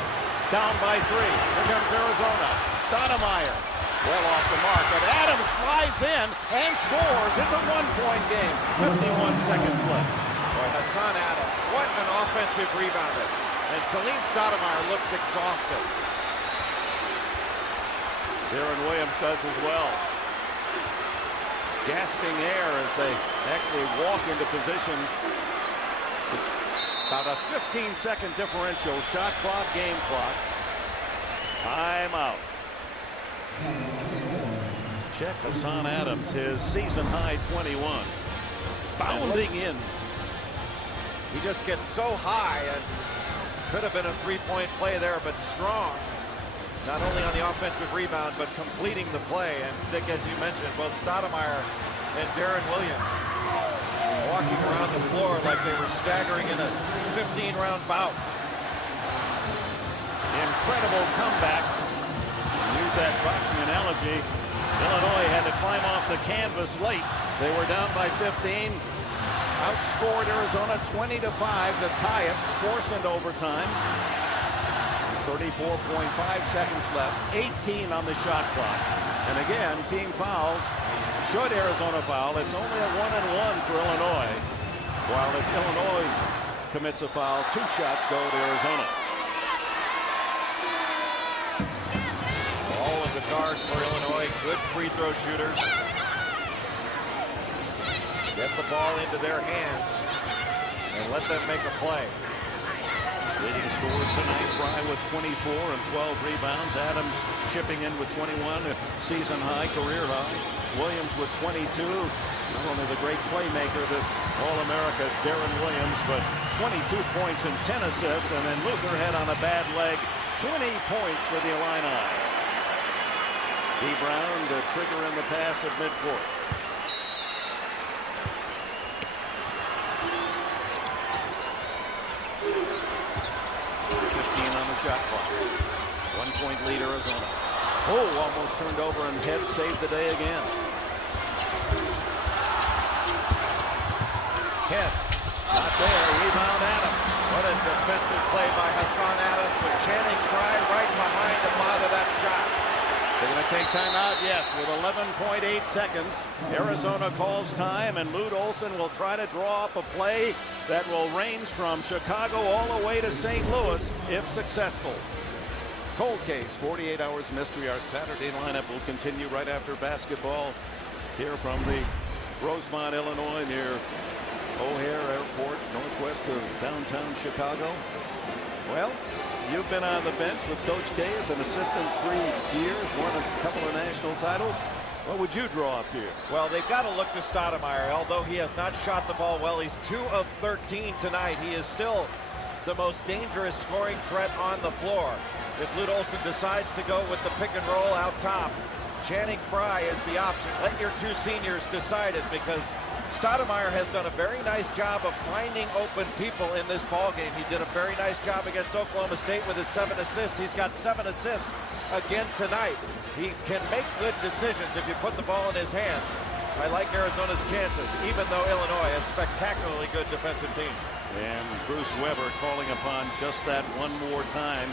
Down by 3. Here comes Arizona. Stoudemire. Well off the mark, but Adams flies in and scores. It's a 1-point game. 51 seconds left. Boy, Hassan Adams, what an offensive rebounder. And Salim Stoudemire looks exhausted. Darren Williams does as well. Gasping air as they actually walk into position. About a 15-second differential. Shot clock, game clock. Time out. Check Hassan Adams, his season high 21. Bounding in. He just gets so high, and could have been a 3-point play there, but strong. Not only on the offensive rebound, but completing the play. And Dick, as you mentioned, both Stoudemire and Darren Williams walking around the floor like they were staggering in a 15-round bout. Incredible comeback. Use that boxing analogy. Illinois had to climb off the canvas late. They were down by 15. Outscored Arizona 20-5 to tie it, force into overtime. 34.5 seconds left, 18 on the shot clock. And again, team fouls. Should Arizona foul, it's only a 1-and-1 for Illinois. While if Illinois commits a foul, 2 shots go to Arizona. All of the guards for Illinois, good free throw shooters. Get the ball into their hands and let them make a play. Leading scorers tonight, Frye with 24 and 12 rebounds. Adams chipping in with 21, a season high, career high. Williams with 22. Not only the great playmaker, this All-America Darren Williams, but 22 points and 10 assists. And then Luther Head on a bad leg, 20 points for the Illini. D. Brown, the trigger in the pass at midcourt. 2:15 on the shot clock. 1-point lead Arizona. Oh, almost turned over and head saved the day again. Head, not there. Rebound Adams. What a defensive play by Hassan Adams with Channing Frye right behind the mod of that shot. They're going to take timeout, yes, with 11.8 seconds. Arizona calls time, and Lute Olson will try to draw up a play that will range from Chicago all the way to St. Louis if successful. Cold Case, 48 Hours Mystery. Our Saturday lineup will continue right after basketball here from the Rosemont, Illinois, near O'Hare Airport, northwest of downtown Chicago. Well, you've been on the bench with Coach K as an assistant 3 years, won a couple of national titles. What would you draw up here? Well, they've got to look to Stoudemire. Although he has not shot the ball well, he's 2 of 13 tonight. He is still the most dangerous scoring threat on the floor. If Lute Olson decides to go with the pick and roll out top, Channing Frye is the option. Let your 2 seniors decide it, because Stoudemire has done a very nice job of finding open people in this ball game. He did a very nice job against Oklahoma State with his 7 assists. He's got 7 assists again tonight. He can make good decisions if you put the ball in his hands. I like Arizona's chances, even though Illinois is a spectacularly good defensive team. And Bruce Weber calling upon just that one more time,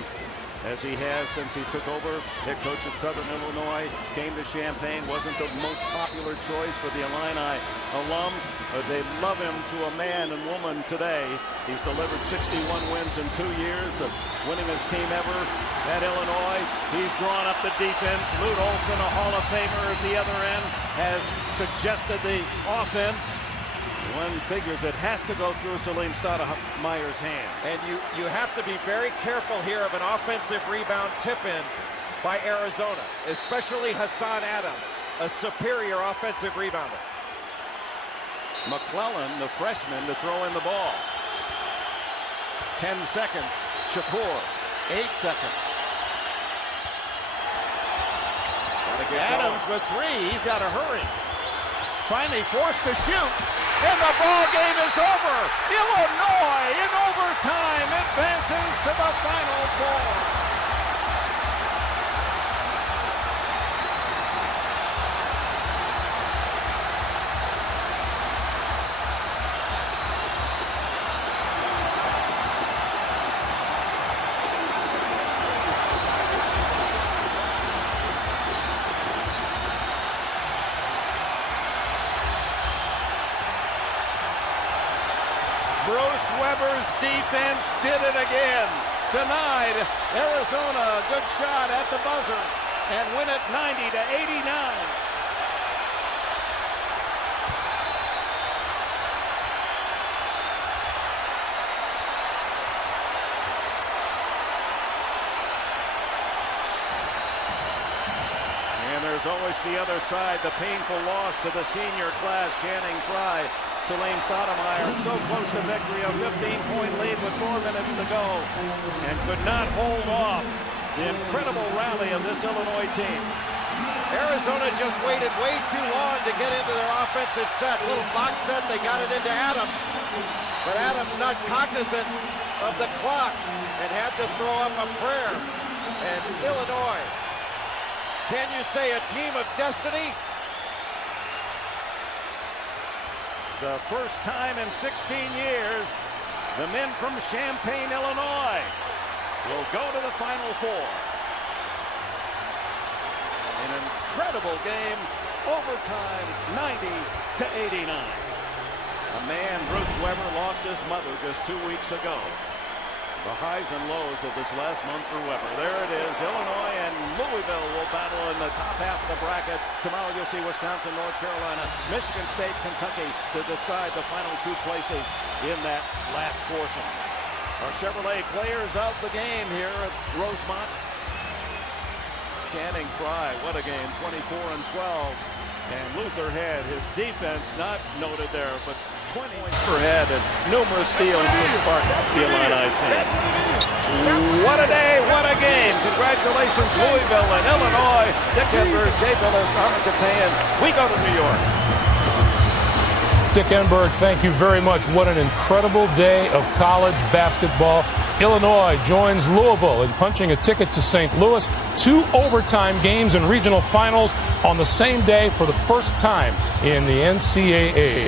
as he has since he took over. Head coach of Southern Illinois, came to Champaign, wasn't the most popular choice for the Illini alums, but they love him to a man and woman today. He's delivered 61 wins in 2 years, the winningest team ever at Illinois. He's drawn up the defense. Lute Olson, a Hall of Famer at the other end, has suggested the offense. One figures it has to go through Salim Stoudemire's hands. And you have to be very careful here of an offensive rebound tip-in by Arizona, especially Hassan Adams, a superior offensive rebounder. McClellan, the freshman, to throw in the ball. 10 seconds. Shakur, 8 seconds. Adams with 3. He's got to hurry. Finally forced to shoot. And the ball game is over. Illinois in overtime advances to the Final Four. Bruce Weber's defense did it again. Denied Arizona a good shot at the buzzer and win it 90-89. And there's always the other side, the painful loss to the senior class, Channing Frye. Salim Stoudemire so close to victory, a 15-point lead with 4 minutes to go, and could not hold off the incredible rally of this Illinois team. Arizona just waited way too long to get into their offensive set. Little box set, they got it into Adams, but Adams not cognizant of the clock and had to throw up a prayer. And Illinois, can you say a team of destiny? The first time in 16 years, the men from Champaign, Illinois, will go to the Final Four. An incredible game, overtime, 90-89. A man, Bruce Weber, lost his mother just 2 weeks ago. The highs and lows of this last month for Weber. There it is. Illinois and Louisville will battle in the top half of the bracket. Tomorrow you'll see Wisconsin, North Carolina, Michigan State, Kentucky to decide the final 2 places in that last foursome. Our Chevrolet players of the game here at Rosemont. Channing Frye, what a game, 24 and 12. And Luther had his defense not noted there, but 20 points per head and numerous steals to spark the Illini team. What a day, what a game. Congratulations, Louisville and Illinois. Dick Enberg, Jay Billis, Armin Katayan. We go to New York. Dick Enberg, thank you very much. What an incredible day of college basketball. Illinois joins Louisville in punching a ticket to St. Louis. 2 overtime games and regional finals on the same day for the first time in the NCAA.